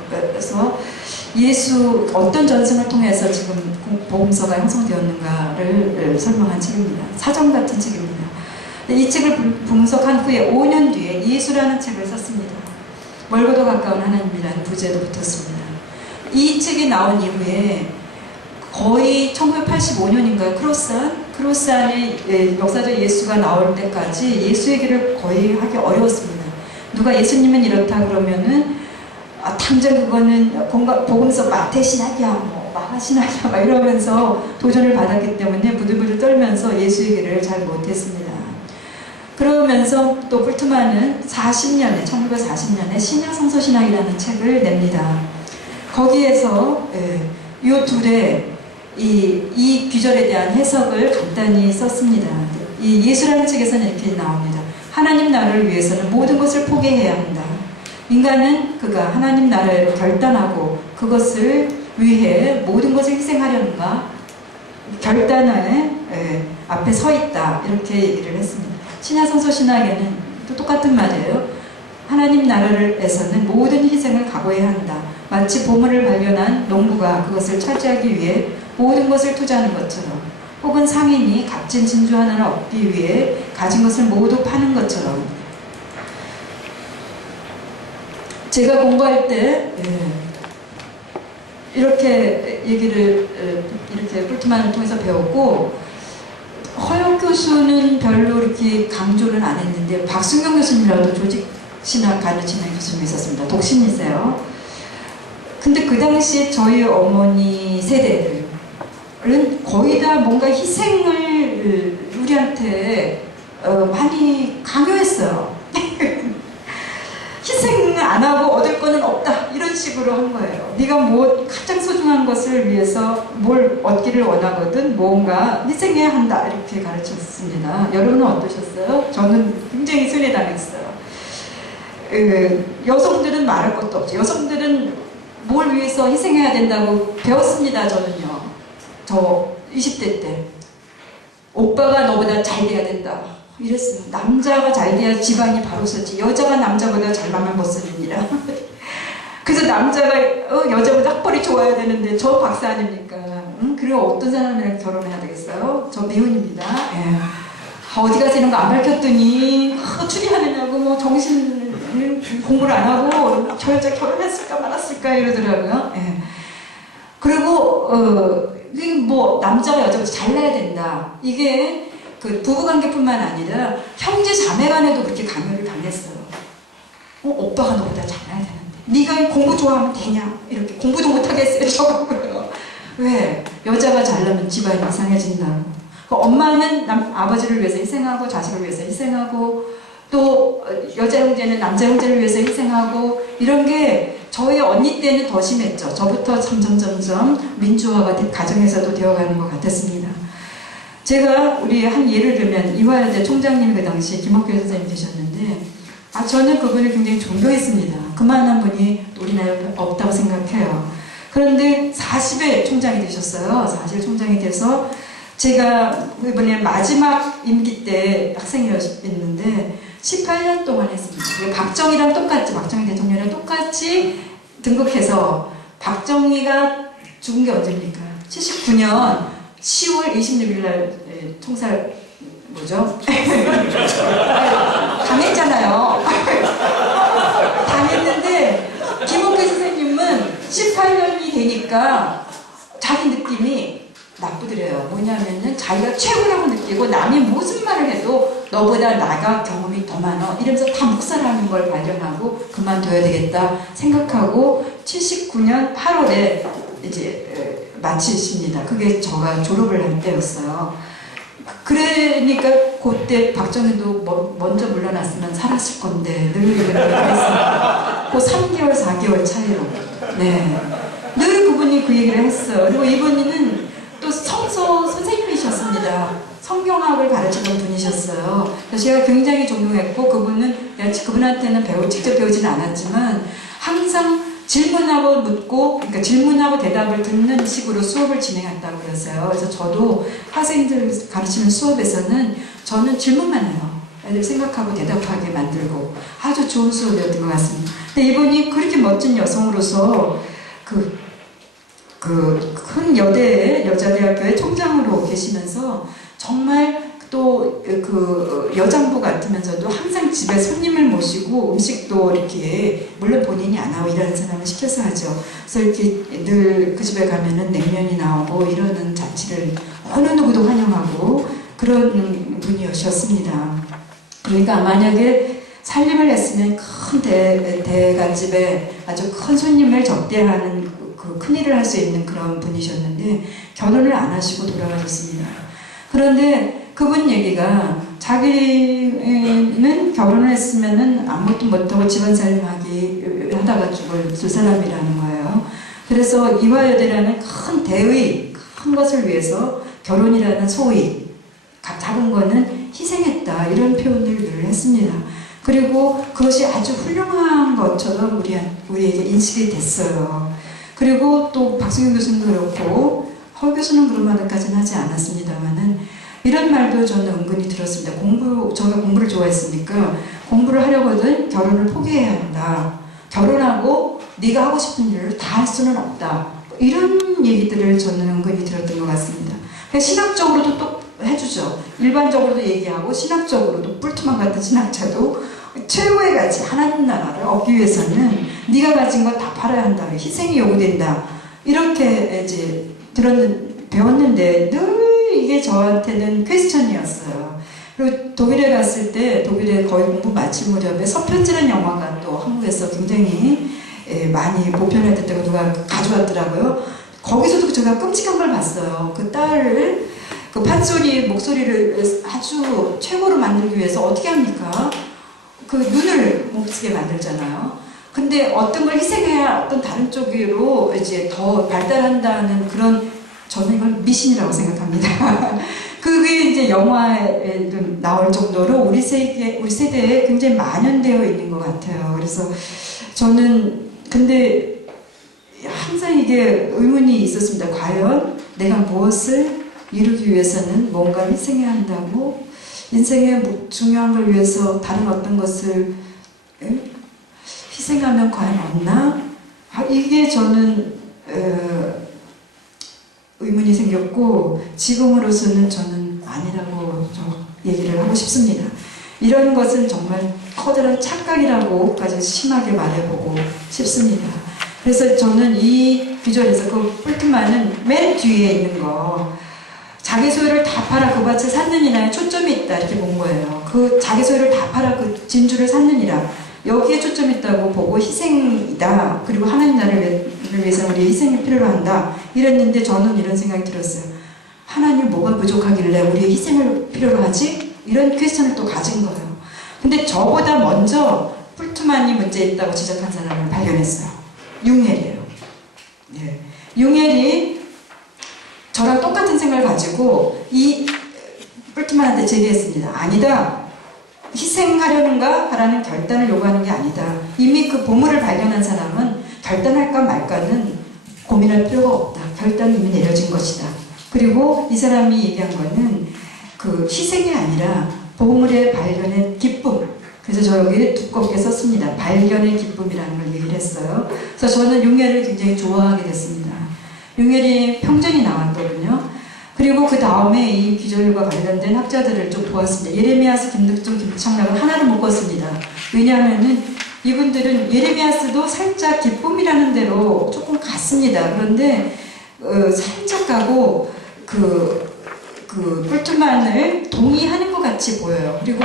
예수 어떤 전승을 통해서 지금 복음서가 형성되었는가를 설명한 책입니다. 사전 같은 책입니다. 이 책을 분석한 후에 5년 뒤에 예수라는 책을 썼습니다. 멀고도 가까운 하나님이라는 부제도 붙었습니다. 이 책이 나온 이후에 거의 1985년인가요? 크로스안의 역사적 예수가 나올 때까지 예수 얘기를 거의 하기 어려웠습니다. 누가 예수님은 이렇다 그러면은 당장 그거는 복음서 마태 신학이야, 마가 신학이야, 막 이러면서 도전을 받았기 때문에 부들부들 떨면서 예수 얘기를 잘 못했습니다. 그러면서 또 폴트만은 1940년에 신약 성서 신학이라는 책을 냅니다. 거기에서 이 둘의 이 귀절에 대한 해석을 간단히 썼습니다. 이 예수라는 책에서는 이렇게 나옵니다. 하나님 나라를 위해서는 모든 것을 포기해야 한다. 인간은 그가 하나님 나라를 결단하고 그것을 위해 모든 것을 희생하려는가 결단의 앞에 서 있다. 이렇게 얘기를 했습니다. 신약성서 신학에는 또 똑같은 말이에요. 하나님 나라에서는 모든 희생을 각오해야 한다. 마치 보물을 발견한 농부가 그것을 차지하기 위해 모든 것을 투자하는 것처럼, 혹은 상인이 값진 진주 하나를 얻기 위해 가진 것을 모두 파는 것처럼, 제가 공부할 때 이렇게 얘기를 이렇게 폴트만을 통해서 배웠고, 허영 교수는 별로 이렇게 강조는 안 했는데 박순경 교수님이라도 조직신학 가르치는 교수님이 있었습니다. 독신이세요. 근데 그 당시에 저희 어머니 세대들은 거의 다 뭔가 희생을 우리한테 많이 강요했어요. 희생 안 하고 얻을 거는 없다, 이런 식으로 한 거예요. 네가 뭐 가장 소중한 것을 위해서 뭘 얻기를 원하거든 뭔가 희생해야 한다, 이렇게 가르쳤습니다. 여러분은 어떠셨어요? 저는 굉장히 순회당했어요. 여성들은 말할 것도 없죠. 여성들은 뭘 위해서 희생해야 된다고 배웠습니다. 저는요. 저 20대 때 오빠가 너보다 잘 돼야 된다, 이랬어요. 남자가 잘 돼야 집안이 바로 서지, 여자가 남자보다 잘나면 못 쓰느니라. 그래서 남자가 여자보다 학벌이 좋아야 되는데 저 박사 아닙니까? 그리고 어떤 사람이랑 결혼해야 되겠어요? 저 미혼입니다. 예. 어디 가서 이런 거 안 밝혔더니 추리하느냐고 뭐 정신 공부를 안 하고 저 여자 결혼했을까 말았을까 이러더라고요. 예. 그리고 뭐 남자가 여자보다 잘나야 된다, 이게 그 부부관계뿐만 아니라 형제 자매간에도 그렇게 강요를 당했어요. 오빠가 너보다 잘나야 되는데 네가 공부 좋아하면 되냐, 이렇게 공부도 못하겠어요 저거고요. 왜? 여자가 잘나면 집안이 이상해진다고. 그 엄마는 아버지를 위해서 희생하고 자식을 위해서 희생하고 또 여자 형제는 남자 형제를 위해서 희생하고, 이런 게 저희 언니 때는 더 심했죠. 저부터 점점 민주화가 가정에서도 되어가는 것 같았습니다. 제가 우리 한 예를 들면 이화여대 총장님이 그 당시 김학규 선생님 되셨는데, 저는 그분을 굉장히 존경했습니다. 그만한 분이 우리나라에 없다고 생각해요. 그런데 40회 총장이 되셨어요. 40회 총장이 돼서 제가 이번에 마지막 임기 때 학생이었는데 18년 동안 했습니다. 박정희랑 똑같이, 박정희 대통령이랑 똑같이 등극해서, 박정희가 죽은 게 언제입니까? 79년 10월 26일 날 총살 뭐죠? 당했잖아요. 당했는데 김옥규 선생님은 18년이 되니까 자기 느낌이 나쁘더래요. 뭐냐면은 자기가 최고라고 느끼고 남이 무슨 말을 해도 너보다 나가 경험이 더 많아, 이러면서 다 묵살하는 걸 발견하고 그만둬야 되겠다 생각하고 79년 8월에 이제 마치십니다. 그게 제가 졸업을 할 때였어요. 그러니까 그때 박정희도 먼저 물러났으면 살았을 건데 늘 이렇게 했습니다. 그 3개월 4개월 차이로. 네, 늘 그분이 그 얘기를 했어요. 그리고 이분은 또 성서 선생님이셨습니다. 성경학을 가르치던 분이셨어요. 그래서 제가 굉장히 존경했고, 그분한테는 직접 배우지는 않았지만 항상 질문하고 묻고, 그러니까 질문하고 대답을 듣는 식으로 수업을 진행했다고 그랬어요. 그래서 저도 학생들 가르치는 수업에서는 저는 질문만 해요. 애들 생각하고 대답하게 만들고 아주 좋은 수업이었던 것 같습니다. 근데 이분이 그렇게 멋진 여성으로서 큰 여대의 여자대학교의 총장으로 계시면서 정말 또 여장부 같으면서도 항상 집에 손님을 모시고 음식도 이렇게, 물론 본인이 안 하고 일하는 사람을 시켜서 하죠. 그래서 이렇게 늘 그 집에 가면은 냉면이 나오고 이러는 자취를 어느 누구도 환영하고 그런 분이셨습니다. 그러니까 만약에 살림을 했으면 큰 대갓집에 아주 큰 손님을 접대하는 큰일을 할 수 있는 그런 분이셨는데 결혼을 안 하시고 돌아가셨습니다. 그런데 그분 얘기가 자기는 결혼을 했으면은 아무것도 못하고 집안살림 하다가 죽을 사람이라는 거예요. 그래서 이화여대라는 큰 대의, 큰 것을 위해서 결혼이라는 소위 작은 거는 희생했다, 이런 표현을 늘 했습니다. 그리고 그것이 아주 훌륭한 것처럼 우리에게 인식이 됐어요. 그리고 또 박승윤 교수는 그렇고 허 교수는 그런 말까지는 하지 않았습니다만은 이런 말도 저는 은근히 들었습니다. 저가 공부를 좋아했으니까 공부를 하려거든 결혼을 포기해야 한다. 결혼하고 네가 하고 싶은 일을 다 할 수는 없다. 이런 얘기들을 저는 은근히 들었던 것 같습니다. 신학적으로도 또 해주죠. 일반적으로도 얘기하고 신학적으로도 뿔트만 같은 신학자도 최고의 가치 하나님 나라를 얻기 위해서는 네가 가진 거 다 팔아야 한다. 희생이 요구된다. 이렇게 이제 배웠는데 늘 이게 저한테는 퀘스천이었어요. 그리고 독일에 갔을 때 독일에 거의 공부 마칠 무렵에 서편지라는 영화가 또 한국에서 굉장히 많이 보편화될 때가 누가 가져왔더라고요. 거기서도 제가 끔찍한 걸 봤어요. 그 딸을 그 판소리 목소리를 아주 최고로 만들기 위해서 어떻게 합니까? 그 눈을 못 쓰게 만들잖아요. 근데 어떤 걸 희생해야 어떤 다른 쪽으로 이제 더 발달한다는 그런, 저는 이걸 미신이라고 생각합니다. 그게 이제 영화에 나올 정도로 우리 세대에 굉장히 만연되어 있는 것 같아요. 그래서 저는 근데 항상 이게 의문이 있었습니다. 과연 내가 무엇을 이루기 위해서는 뭔가를 희생해야 한다고? 인생의 중요한 걸 위해서 다른 어떤 것을 희생하면 과연 없나? 이게 저는 의문이 생겼고, 지금으로서는 저는 아니라고 얘기를 하고 싶습니다. 이런 것은 정말 커다란 착각이라고까지 심하게 말해보고 싶습니다. 그래서 저는 이 비주얼에서 그 뿔트만은 맨 뒤에 있는 거, 자기 소유를 다 팔아 그 밭을 샀느니라에 초점이 있다 이렇게 본 거예요. 그 자기 소유를 다 팔아 그 진주를 샀느니라, 여기에 초점이 있다고 보고 희생이다. 그리고 하나님 나라를 위해서 우리 희생이 필요로 한다. 이랬는데 저는 이런 생각이 들었어요. 하나님 뭐가 부족하길래 우리 희생을 필요로 하지? 이런 퀘스천을 또 가진 거예요. 근데 저보다 먼저 뿔트만이 문제 있다고 지적한 사람을 발견했어요. 융헬이에요. 예. 융헬이 저랑 똑같은 생각을 가지고 이 뿔트만한테 제기했습니다. 아니다. 희생하려는가? 라는 결단을 요구하는 게 아니다. 이미 그 보물을 발견한 사람은 결단할까 말까는 고민할 필요가 없다. 결단이 이미 내려진 것이다. 그리고 이 사람이 얘기한 거는 그 희생이 아니라 보물의 발견의 기쁨. 그래서 저 여기 두껍게 썼습니다. 발견의 기쁨이라는 걸 얘기를 했어요. 그래서 저는 융헬을 굉장히 좋아하게 됐습니다. 융헬이 평전이 나왔거든요. 그리고 그 다음에 이 기절과 관련된 학자들을 좀 보았습니다. 예레미야스, 김득중, 김창락을 하나로 묶었습니다. 왜냐하면은 이분들은 예레미야스도 살짝 기쁨이라는 대로 조금 같습니다. 그런데 살짝 가고 그 뿔트만을 동의하는 것 같이 보여요. 그리고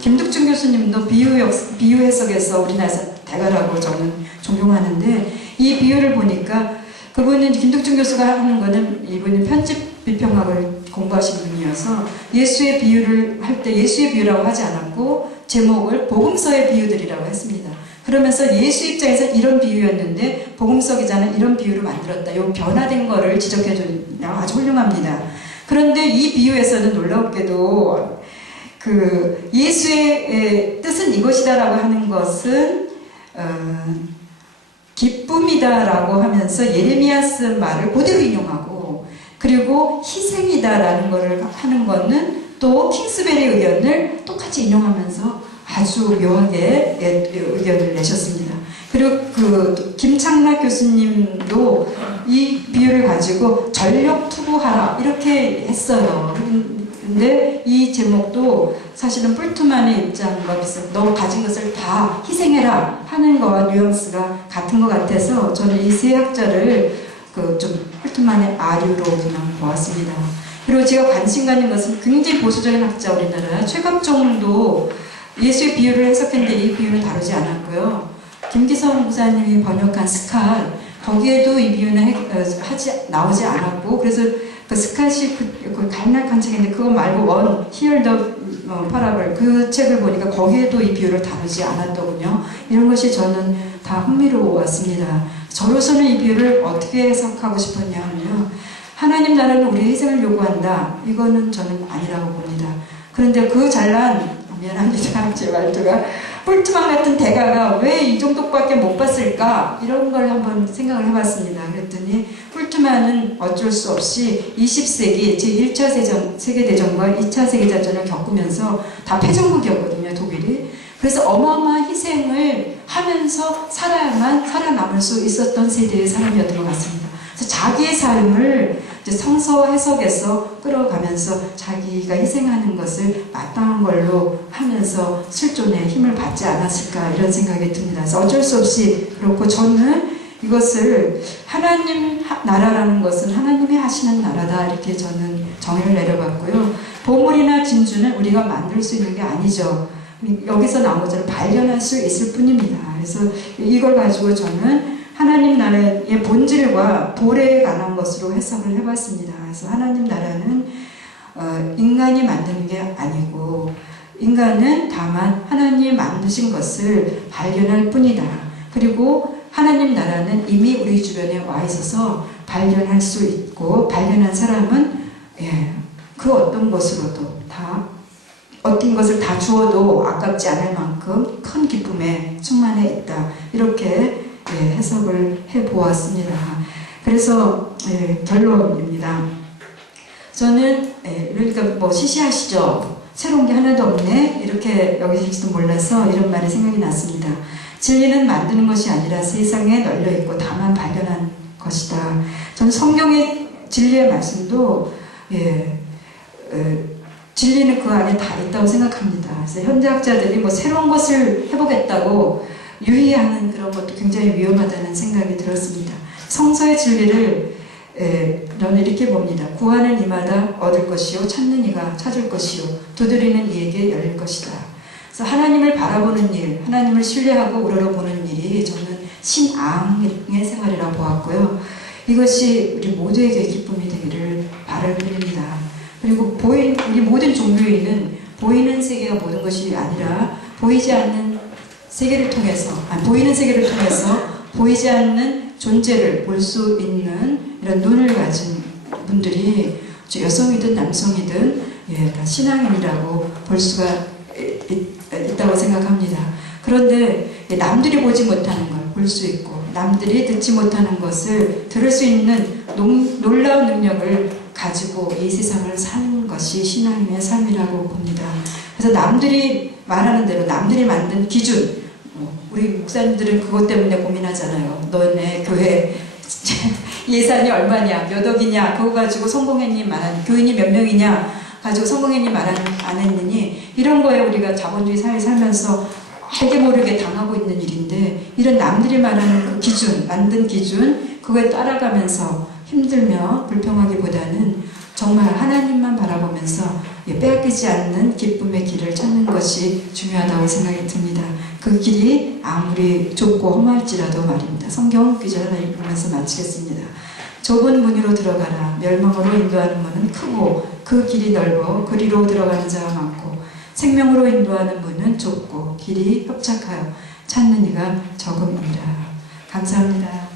김득중 교수님도 비유 해석에서 우리나라에서 대가라고 저는 존경하는데, 이 비유를 보니까 그분은 김득중 교수가 하는 거는, 이분은 편집 비평학을 공부하신 분이어서 예수의 비유를 할 때 예수의 비유라고 하지 않았고 제목을 복음서의 비유들이라고 했습니다. 그러면서 예수 입장에서 이런 비유였는데 복음서 기자는 이런 비유를 만들었다. 이 변화된 거를 지적해 주는 아주 훌륭합니다. 그런데 이 비유에서는 놀랍게도 그 예수의 뜻은 이것이다라고 하는 것은 기쁨이다라고 하면서 예레미야스 말을 그대로 인용하고, 그리고 희생이다라는 것을 하는 거는 또 킹스베리 의견을 똑같이 인용하면서 아주 묘하게 의견을 내셨습니다. 그리고 그 김창락 교수님도 이 비유를 가지고 전력 투구하라 이렇게 했어요. 근데 이 제목도 사실은 뿔트만의 입장과 비슷해요. 너 가진 것을 다 희생해라 하는 거와 뉘앙스가 같은 것 같아서 저는 이 세 학자를 좀 뿔트만의 아류로 그냥 보았습니다. 그리고 제가 관심 가는 것은 굉장히 보수적인 학자, 우리나라 최갑종도 예수의 비유를 해석했는데 이 비유는 다루지 않았고요. 김기성 목사님이 번역한 스칼, 거기에도 이 비유는 나오지 않았고, 그래서 그 스칼이 그 간략한 책인데 그거 말고 Here the Parable, 그 책을 보니까 거기에도 이 비유를 다루지 않았더군요. 이런 것이 저는 다 흥미로웠습니다. 저로서는 이 비유를 어떻게 해석하고 싶었냐면요, 하나님 나라는 우리의 희생을 요구한다. 이거는 저는 아니라고 봅니다. 그런데 그 잘난, 미안합니다. 제 말투가. 뿔트만 같은 대가가 왜 이 정도밖에 못 봤을까? 이런 걸 한번 생각을 해봤습니다. 그랬더니 뿔트만은 어쩔 수 없이 20세기 제1차 세계대전과 2차 세계대전을 겪으면서 다 패전국이었거든요, 독일이. 그래서 어마어마한 희생을 하면서 살아야만 살아남을 수 있었던 세대의 사람이었던 것 같습니다. 그래서 자기의 삶을 이제 성서 해석에서 끌어가면서 자기가 희생하는 것을 마땅한 걸로 하면서 실존에 힘을 받지 않았을까 이런 생각이 듭니다. 그래서 어쩔 수 없이 그렇고 저는 이것을 하나님 나라라는 것은 하나님이 하시는 나라다 이렇게 저는 정의를 내려봤고요. 보물이나 진주는 우리가 만들 수 있는 게 아니죠. 여기서 나온 것을 발견할 수 있을 뿐입니다. 그래서 이걸 가지고 저는 하나님 나라의 본질과 도래에 관한 것으로 해석을 해봤습니다. 그래서 하나님 나라는 인간이 만드는 게 아니고 인간은 다만 하나님이 만드신 것을 발견할 뿐이다. 그리고 하나님 나라는 이미 우리 주변에 와 있어서 발견할 수 있고 발견한 사람은 그 어떤 것으로도 다 어떤 것을 다 주어도 아깝지 않을 만큼 큰 기쁨에 충만해 있다. 이렇게 해석을 해보았습니다. 그래서 결론입니다. 저는 그러니까 뭐 시시하시죠. 새로운 게 하나도 없네. 이렇게 여기실지도 몰라서 이런 말이 생각이 났습니다. 진리는 만드는 것이 아니라 세상에 널려있고 다만 발견한 것이다. 저는 성경의 진리의 말씀도 진리는 그 안에 다 있다고 생각합니다. 그래서 현대학자들이 뭐 새로운 것을 해보겠다고 유희하는 그런 것도 굉장히 위험하다는 생각이 들었습니다. 성서의 진리를 저는 이렇게 봅니다. 구하는 이마다 얻을 것이요 찾는 이가 찾을 것이요 두드리는 이에게 열릴 것이다. 그래서 하나님을 바라보는 일, 하나님을 신뢰하고 우러러보는 일이 저는 신앙의 생활이라고 보았고요. 이것이 우리 모두에게 기쁨이 되기를 바랄 뿐입니다. 그리고 우리 모든 종교인은 보이는 세계가 모든 것이 아니라 보이지 않는 세계를 통해서, 보이는 세계를 통해서 보이지 않는 존재를 볼 수 있는 이런 눈을 가진 분들이 여성이든 남성이든 다 신앙인이라고 볼 수가 있다고 생각합니다. 그런데 남들이 보지 못하는 걸 볼 수 있고 남들이 듣지 못하는 것을 들을 수 있는 놀라운 능력을 가지고 이 세상을 사는 것이 신앙인의 삶이라고 봅니다. 그래서 남들이 말하는 대로 남들이 만든 기준, 우리 목사님들은 그것 때문에 고민하잖아요. 너네 교회 예산이 얼마냐, 몇 억이냐, 그거 가지고 성공했니 말하는, 교인이 몇 명이냐 가지고 성공했니 말하는 안 했느니, 이런 거에 우리가 자본주의 사회 살면서 알게 모르게 당하고 있는 일인데, 이런 남들이 말하는 그 기준, 만든 기준, 그거에 따라가면서 힘들며 불평하기보다는 정말 하나님만 바라보면서 빼앗기지 않는 기쁨의 길을 찾는 것이 중요하다고 생각이 듭니다. 그 길이 아무리 좁고 험할지라도 말입니다. 성경 구절을 읽으면서 마치겠습니다. 좁은 문으로 들어가라. 멸망으로 인도하는 문은 크고 그 길이 넓어 그리로 들어가는 자가 많고 생명으로 인도하는 문은 좁고 길이 협착하여 찾는 이가 적음이라. 감사합니다.